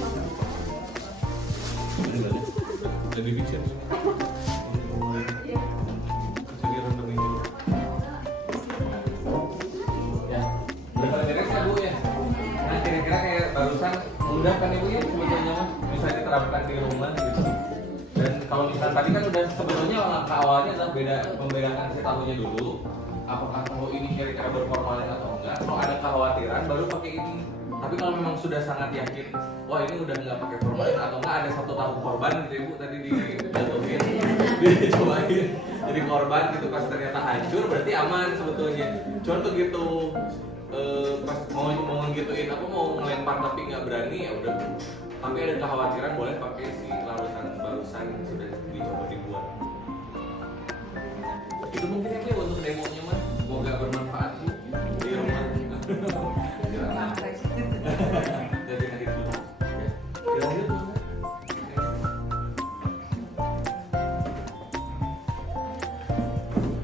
Lebih kecil. Jadi rendam ini. Ya. Berapa beres ya bu ya? Nah kira-kira kayak barusan mudah kan ibu ya sebetulnya mah bisa diterapkan di rumah gitu. Dan kalau misalnya tadi kan udah sebetulnya langkah awalnya adalah membedakan si tahunya dulu. Apakah tahu ini kira-kira berformalin atau enggak? Kalau ada kekhawatiran baru pakai ini. Tapi kalau memang sudah sangat yakin, wah ini udah nggak pakai formalin atau nggak ada 1 tahu korban gitu ibu tadi dijatuhin, dicobain, jadi korban gitu pas ternyata hancur berarti aman sebetulnya. Cuman tuh gitu pas mau ngegituin apa mau ngelempar tapi nggak berani ya udah. Tapi ada kekhawatiran boleh pakai si larutan barusan yang sudah dicoba dibuat. Itu mungkin ya Bu, untuk demonya mah semoga bermanfaat Bu di rumah. Jadi hari itu. Ya, lanjut Bu.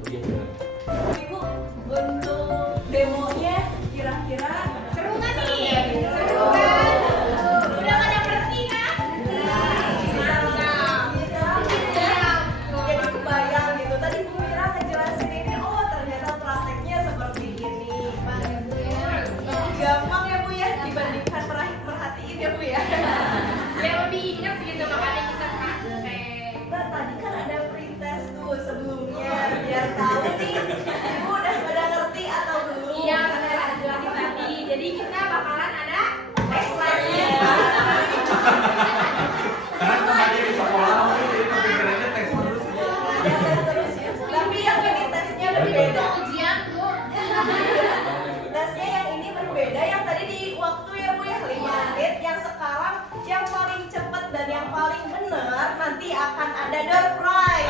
Iya benar. Ibu, untuk demonya kira-kira Seru nggak nih? Seru kan? Udah pada ngerti kan? Mantap. jadi kebayang gitu. Tadi Bu Mira ngejelasin ini, oh ternyata prakteknya seperti ini. Gampang ya Bu ya, dibandingkan merhatiin ya Bu ya. Biar lebih ingat gitu makanya kita praktek. Nah, tadi kan ada pretest tuh sebelumnya, biar tahu nih Ibu udah pada ngerti atau belum. Iya, benar jelasin tadi. Jadi kita bakalan ada Tes live-nya. Karena kemarin di sekolah jadi kepikirannya tes terus. Tes terus ya. Tapi yang ini tesnya berbeda. Ujian Bu. Tesnya yang ini berbeda, yang tadi di waktu ya Bu ya 5 menit, yang sekarang yang paling cepat dan yang paling benar nanti akan ada door prize.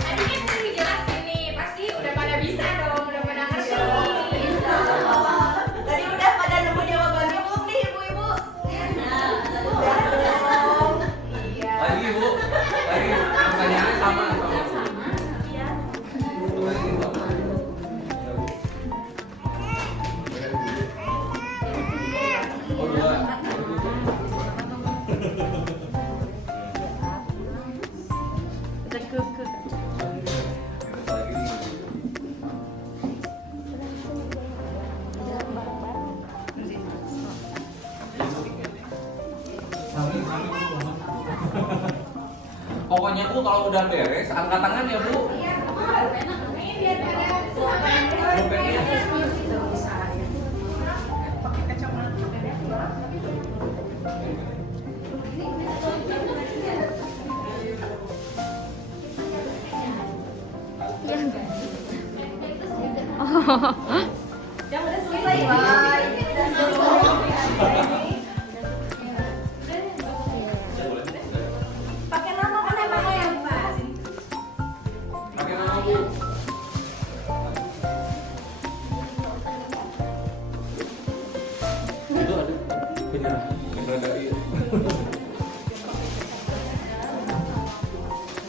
Tadi kan udah dijelasin nih, pasti udah pada bisa dong, udah pada ngerti. Tadi udah pada nemu jawabannya belum nih ibu-ibu? Udah dong. Iya. Lagi Bu, lagi pertanyaannya sama. Pertanyaannya sama. Oh dua. Lagi nih. Pokoknya Bu kalau udah beres angkat tangan ya Bu. Ini biar ada Dompetnya. Pakai kacamata. Yang udah selesai Pak. Udah selesai. Pakai nama kan namanya yang Pak. Pakai nama Bu. Itu ada penyerah. Penyerah iya.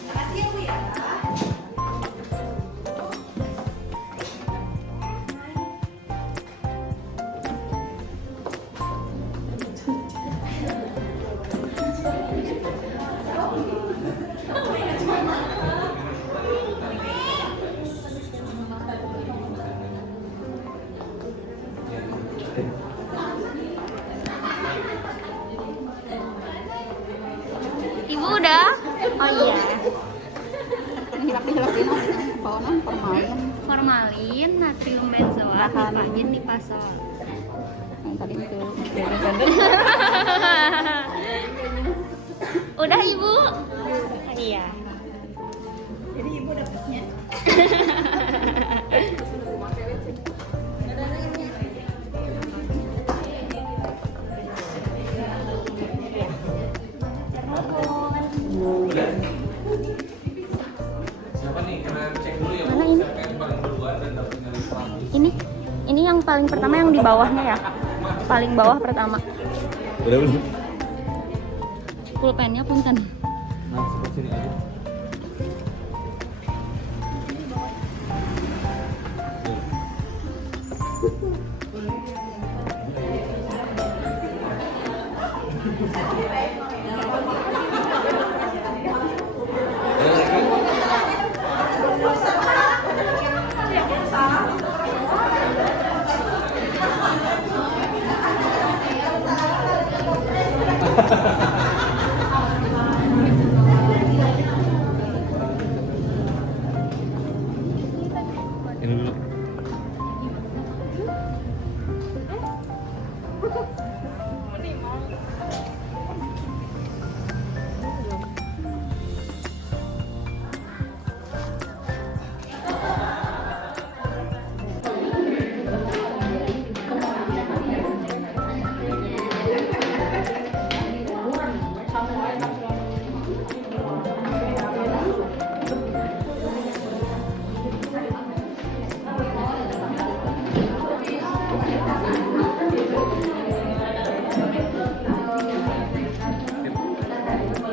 Makasih ya Bu ya. Ibu udah? Oh iya. Formalin, natrium benzoat, dipajin di pasol. Udah Ibu? Iya. Jadi Ibu dapatnya. Udah. Siapa nih? Kena cek dulu ya Bu. Mana ini? Siapa yang paling duluan dan dapatnya 100. Ini yang paling pertama yang di bawahnya ya. Paling bawah pertama. Udah belum? Pulpennya punten. Nah, seperti sini aja.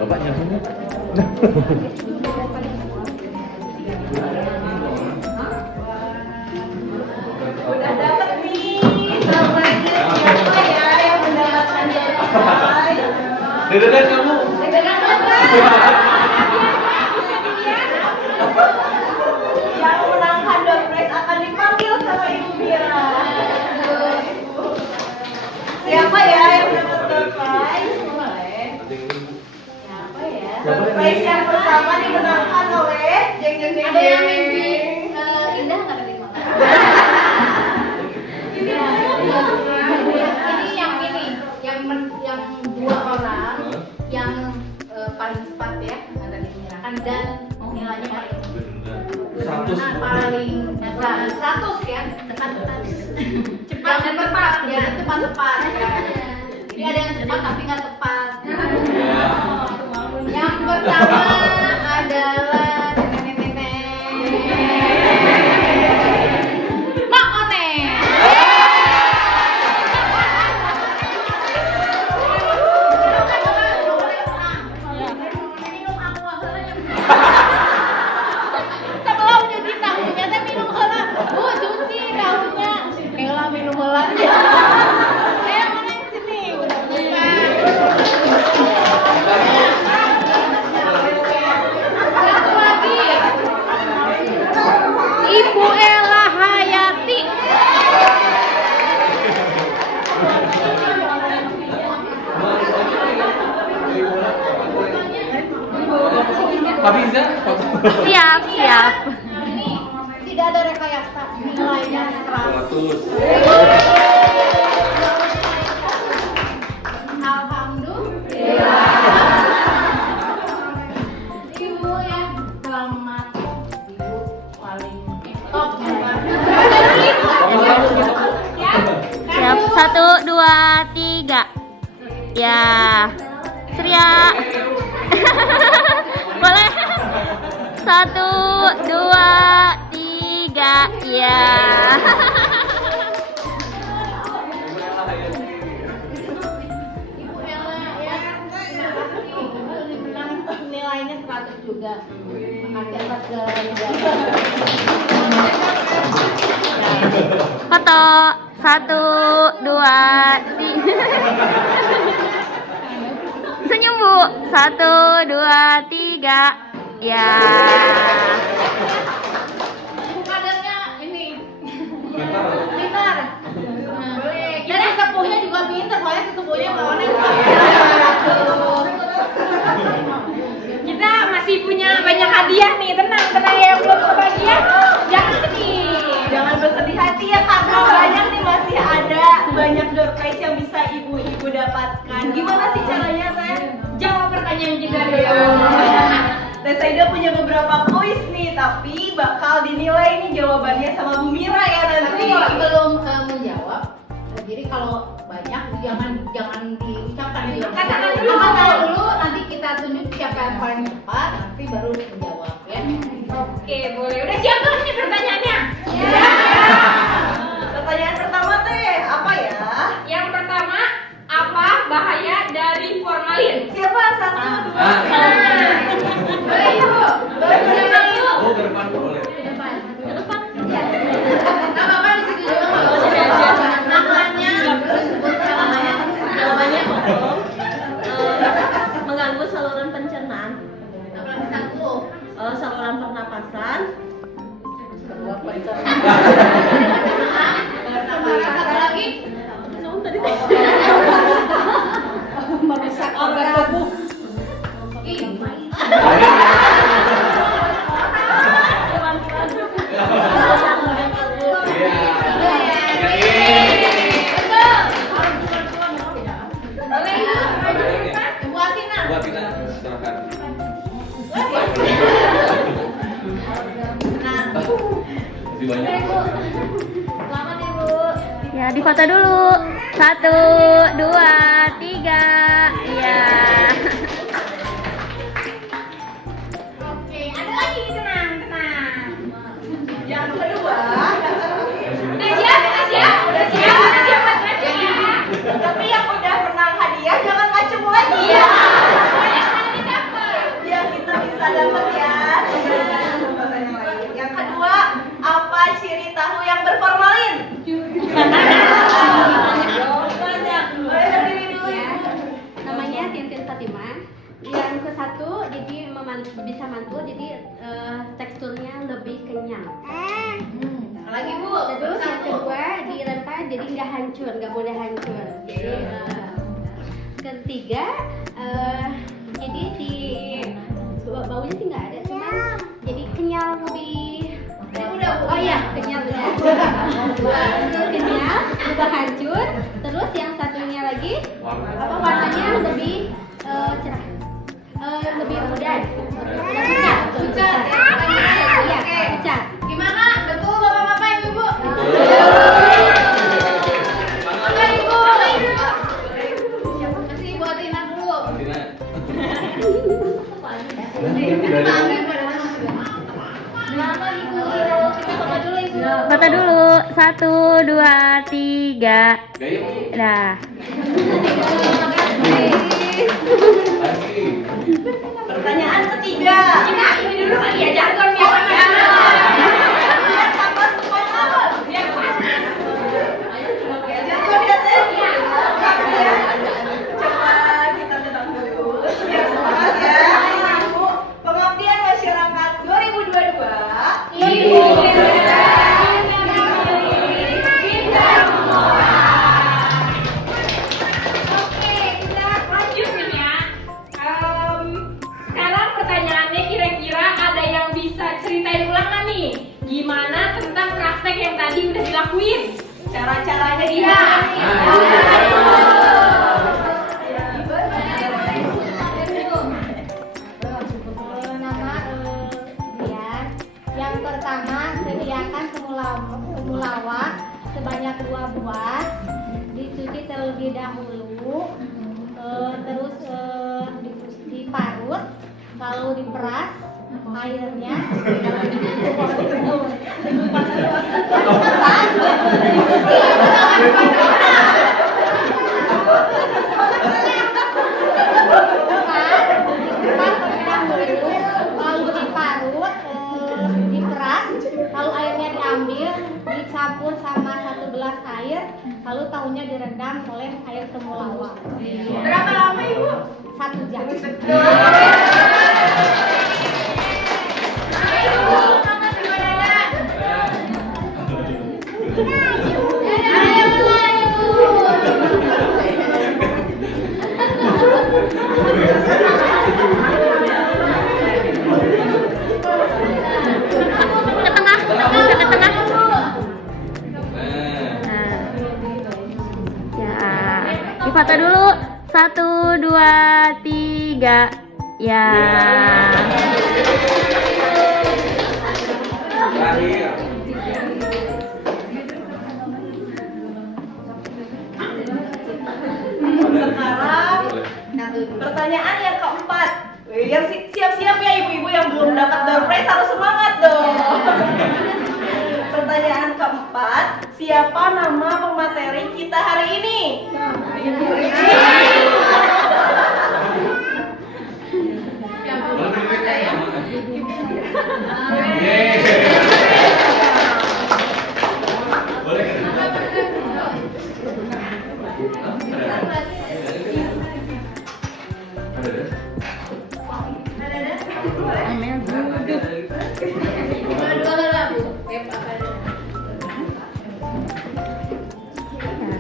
bapaknya. Udah dapet nih namanya siapa ya yang mendapatkan door prize? Deg-degan kamu. Yang menangkan door prize akan dipanggil sama Ibu Mira. Siapa ya yang dapat door prize? Siapa ya? Door prize yang pertama dimenangkan oleh Jeng Jeng Jeng. Ada yang mimpi indah nggak dari mana? Ini yang dua orang yang paling cepat ya ada dinyatakan dan nilainya paling dasar 100 ya cepat yang tepat ya tepat ya. Jadi ada yang cepat tapi nggak tepat. Yang pertama adalah Mak One. Sebelum cuci tahunya teh minum heula. Cuci tahunya. Heula minum heula. Mana yang sini? Udah satu lagi. Ibu Ella Hayati. Pak Biza, Siap, siap. Ini tidak ada rekayasa. Nilainya 100. 100. Alhamdulillah. Ibu ya, selamat. Ibu paling top. Siap. 1, 2, 3. Ya. Ceria. Boleh. 1, 2, 3. Ya. Ibu Ella ya, terima kasih. Ibu nilainya 100 juga. Makasih atas segalanya. Foto. 1, 2, 3. Senyum Bu. 1, 2, 3. Ya. Kadernya ini pintar. Dan sepuhnya juga pintar, soalnya sepuhnya lawannya Kita masih punya banyak hadiah nih, tenang ya, belum kebagian. Jangan sedih. Jangan bersedih hati ya karena banyak nih, masih ada banyak door prize yang bisa ibu-ibu dapatkan. Gimana sih caranya, Teh? Jawab pertanyaan kita dulu. Teh Saida punya beberapa kuis nih, tapi bakal dinilai nih jawabannya sama Bu Mira ya Tapi nanti. sebelum menjawab, jadi kalau banyak jangan diucapkan dulu. Katakan dulu. Katakan dulu, nanti kita tunjuk siapa yang paling cepat, nanti baru menjawab ya. Oke, boleh. Udah siap belum nih pertanyaannya? Pertanyaan pertama Teh, apa ya? Yang pertama, apa bahaya dari formalin? Siapa? 1, 2, 3. Boleh Ibu. Siapa Ibu? Oh, ke depan boleh. Nggak apa-apa di situ juga nggak apa-apa. Namanya, jawabannya Mengganggu saluran pencernaan, satu. saluran pernapasan, Satu lagi. merusak organ tubuh. Buat kita silakan. Masih banyak. Selamat Ibu. Ya, difoto dulu. 1, 2, 3. Ya. Oke, ada lagi, tenang. Yang kedua, Udah siap baca ya. tapi yang udah menang hadiah jangan ngacung lagi Iya. ya. Yang mana nih, Kak? ke satu, jadi bisa mantul, jadi teksturnya lebih kenyal. Lagi Bu. Terus yang kedua dilempar, jadi nggak hancur, nggak boleh hancur. Jadi ketiga, jadi di baunya sih nggak ada, cuma jadi kenyal lebih. Oh iya, kenyal benar. Kenyal, nggak hancur. Terus yang satunya lagi, warnanya lebih cerah. Lebih mudah. Pucat. Iya, pucat. Gimana? Betul Bapak-bapak, Ibu-ibu? Masih buat Tina dulu. Foto dulu. 1, 2, 3. Dah. Pertanyaan ketiga. Ini dulu kali ya, jargon biasanya. Biar tambah semangat. Jargon ya Teh? Coba kita tetap dulu. Biar semangat ya. Ibu, pengabdian masyarakat 2022. Ibu. Oke, kita lanjut nih ya. Sekarang pertanyaannya kira-kira ada yang bisa ceritain ulang nggak nih? Gimana tentang praktek yang tadi udah dilakuin? Cara-caranya gimana? Yang pertama, sediakan temulawak sebanyak 2 buah, dicuci terlebih dahulu, terus diparut, lalu diperas airnya. Lalu diparut, diperas, lalu airnya diambil, dicampur sama 1 gelas air, lalu tahunya direndam oleh air temulawak. Berapa lama Ibu? 1 jam. Ke tengah. Ya. Difoto dulu. 1, 2, 3. Ya. Sekarang pertanyaan yang keempat. Yang siap-siap ya ibu-ibu yang belum dapat door prize harus semangat dong. Pertanyaan keempat, siapa nama pemateri kita hari ini?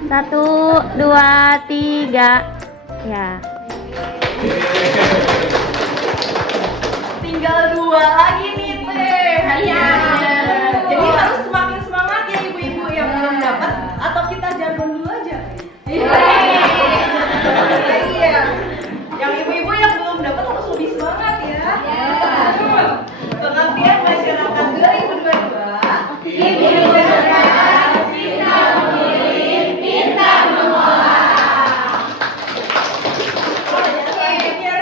Satu, 2, 3. Ya. Tinggal 2 lagi nih Teh. Iya. Jadi harus semakin semangat ya ibu-ibu yang belum dapat, atau kita jargon dulu aja. Iya. Yang ibu-ibu yang belum dapat harus lebih semangat ya. Pengabdian masyarakat 2022.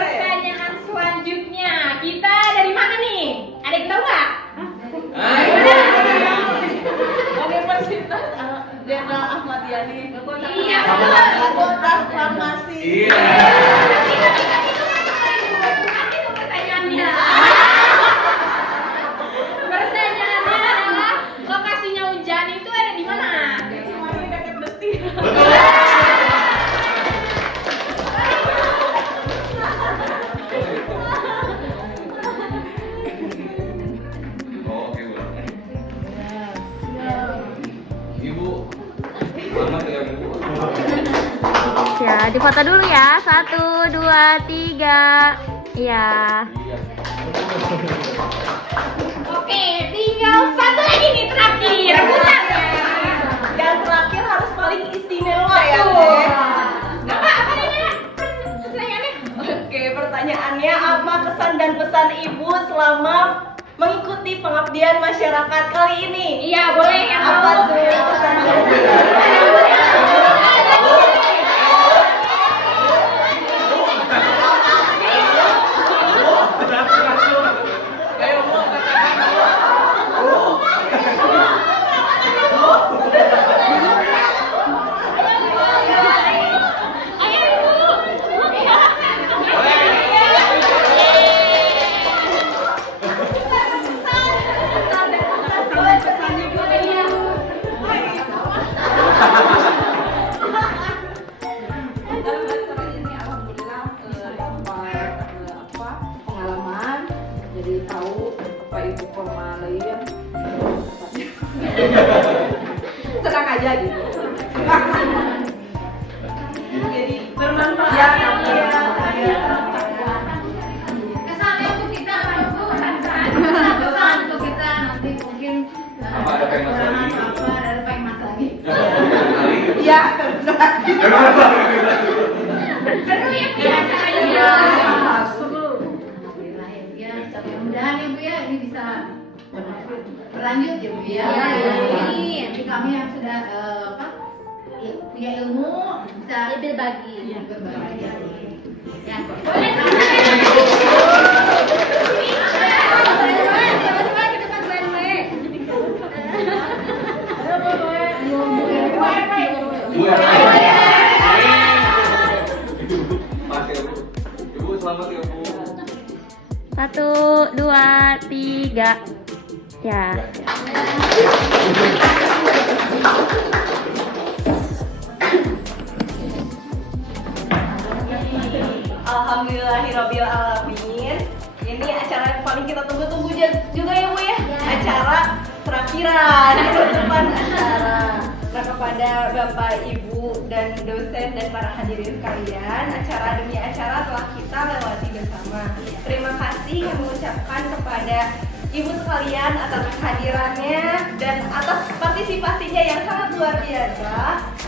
Pertanyaan selanjutnya, kita dari mana nih? Difoto dulu ya. 1, 2, 3. Iya. Oke, tinggal satu lagi nih terakhir. Bukan. Yang terakhir harus paling istimewa ya. Apa nih? Pertanyaannya? Oke, pertanyaannya apa kesan dan pesan Ibu selama mengikuti pengabdian masyarakat kali ini? Iya, boleh yang Apa mau. tuh pesan dan pengalaman jadi tahu apa itu formalin senang aja gitu jadi bermanfaat ya. Kesannya untuk kita kesan untuk kita nanti mungkin Apa ada pengen mas lagi? apa ada pengen mas lagi. iya Seru ya Bu acaranya. Alhamdulillah ya Bu ya. Mudah-mudahan ya Bu ya ini bisa berlanjut ya Bu ya. Jadi kami yang sudah punya ilmu bisa berbagi. Ya. Bu ya. Mas ya Bu. Ibu selamat ya Bu. 1, 2, 3. Ya. Alhamdulillahirabbil alamin. Ini acara yang paling kita tunggu-tunggu juga ya Bu ya. Acara terakhiran penutupan acara. Nah, kepada Bapak, Ibu, dan dosen dan para hadirin sekalian, acara demi acara telah kita lewati bersama. Terima kasih kami mengucapkan kepada Ibu sekalian atas kehadirannya dan atas partisipasinya yang sangat luar biasa.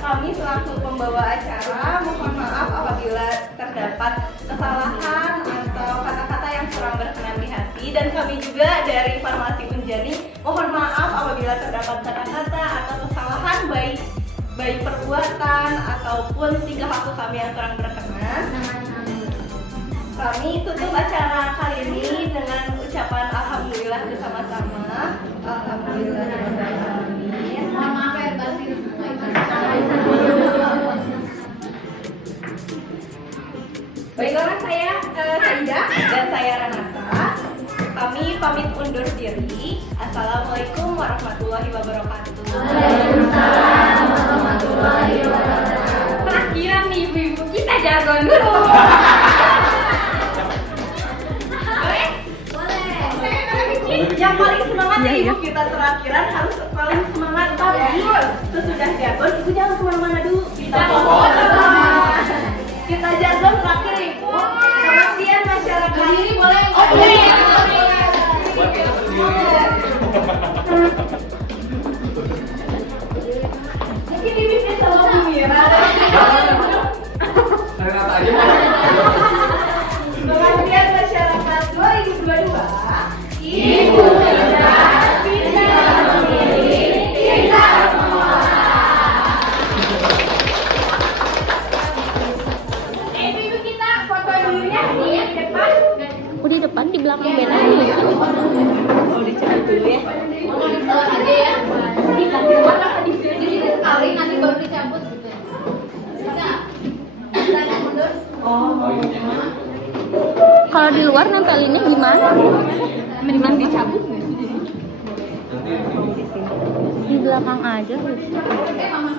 Kami selaku pembawa acara mohon maaf apabila terdapat kesalahan atau kata-kata yang kurang berkenan di hati, dan kami juga dari Farmasi Unjani mohon maaf apabila terdapat kata-kata atau kesalahan baik perbuatan ataupun tingkah laku kami yang kurang berkenan. Kami tutup acara kali ini dengan ucapan alhamdulillah bersama-sama. Alhamdulillah. Mohon maaf ya batin semua itu. Baiklah, saya Saidah dan saya Renata. Kami pamit undur diri. Assalamualaikum warahmatullahi wabarakatuh. Waalaikumsalam warahmatullahi wabarakatuh. Terakhiran nih ibu-ibu, kita jargon dulu. Yang paling semangat ya Ibu, kita terakhiran harus paling semangat. Tapi sesudah jargon, Ibu jangan kemana-mana dulu. Kita jargon terakhir Ibu. Pengabdian masyarakat. Berdiri boleh nggak? Oh, boleh. Buat kita sendiri. Mungkin ini bisa lo Mira. Renata aja mau. Pengabdian masyarakat 2022. Ibu kita memilih kita semua. Ibu kita foto dulu ya di depan. Oh, di depan, di belakang beda. Oh, dicari dulu ya. Aja ya. Di sini sekali nanti baru dicabut gitu. Bisa. Bisa mundur. Kalau di luar nempelinnya gimana? mendingan dicabut nggak sih? Di belakang aja. Oke, Mama.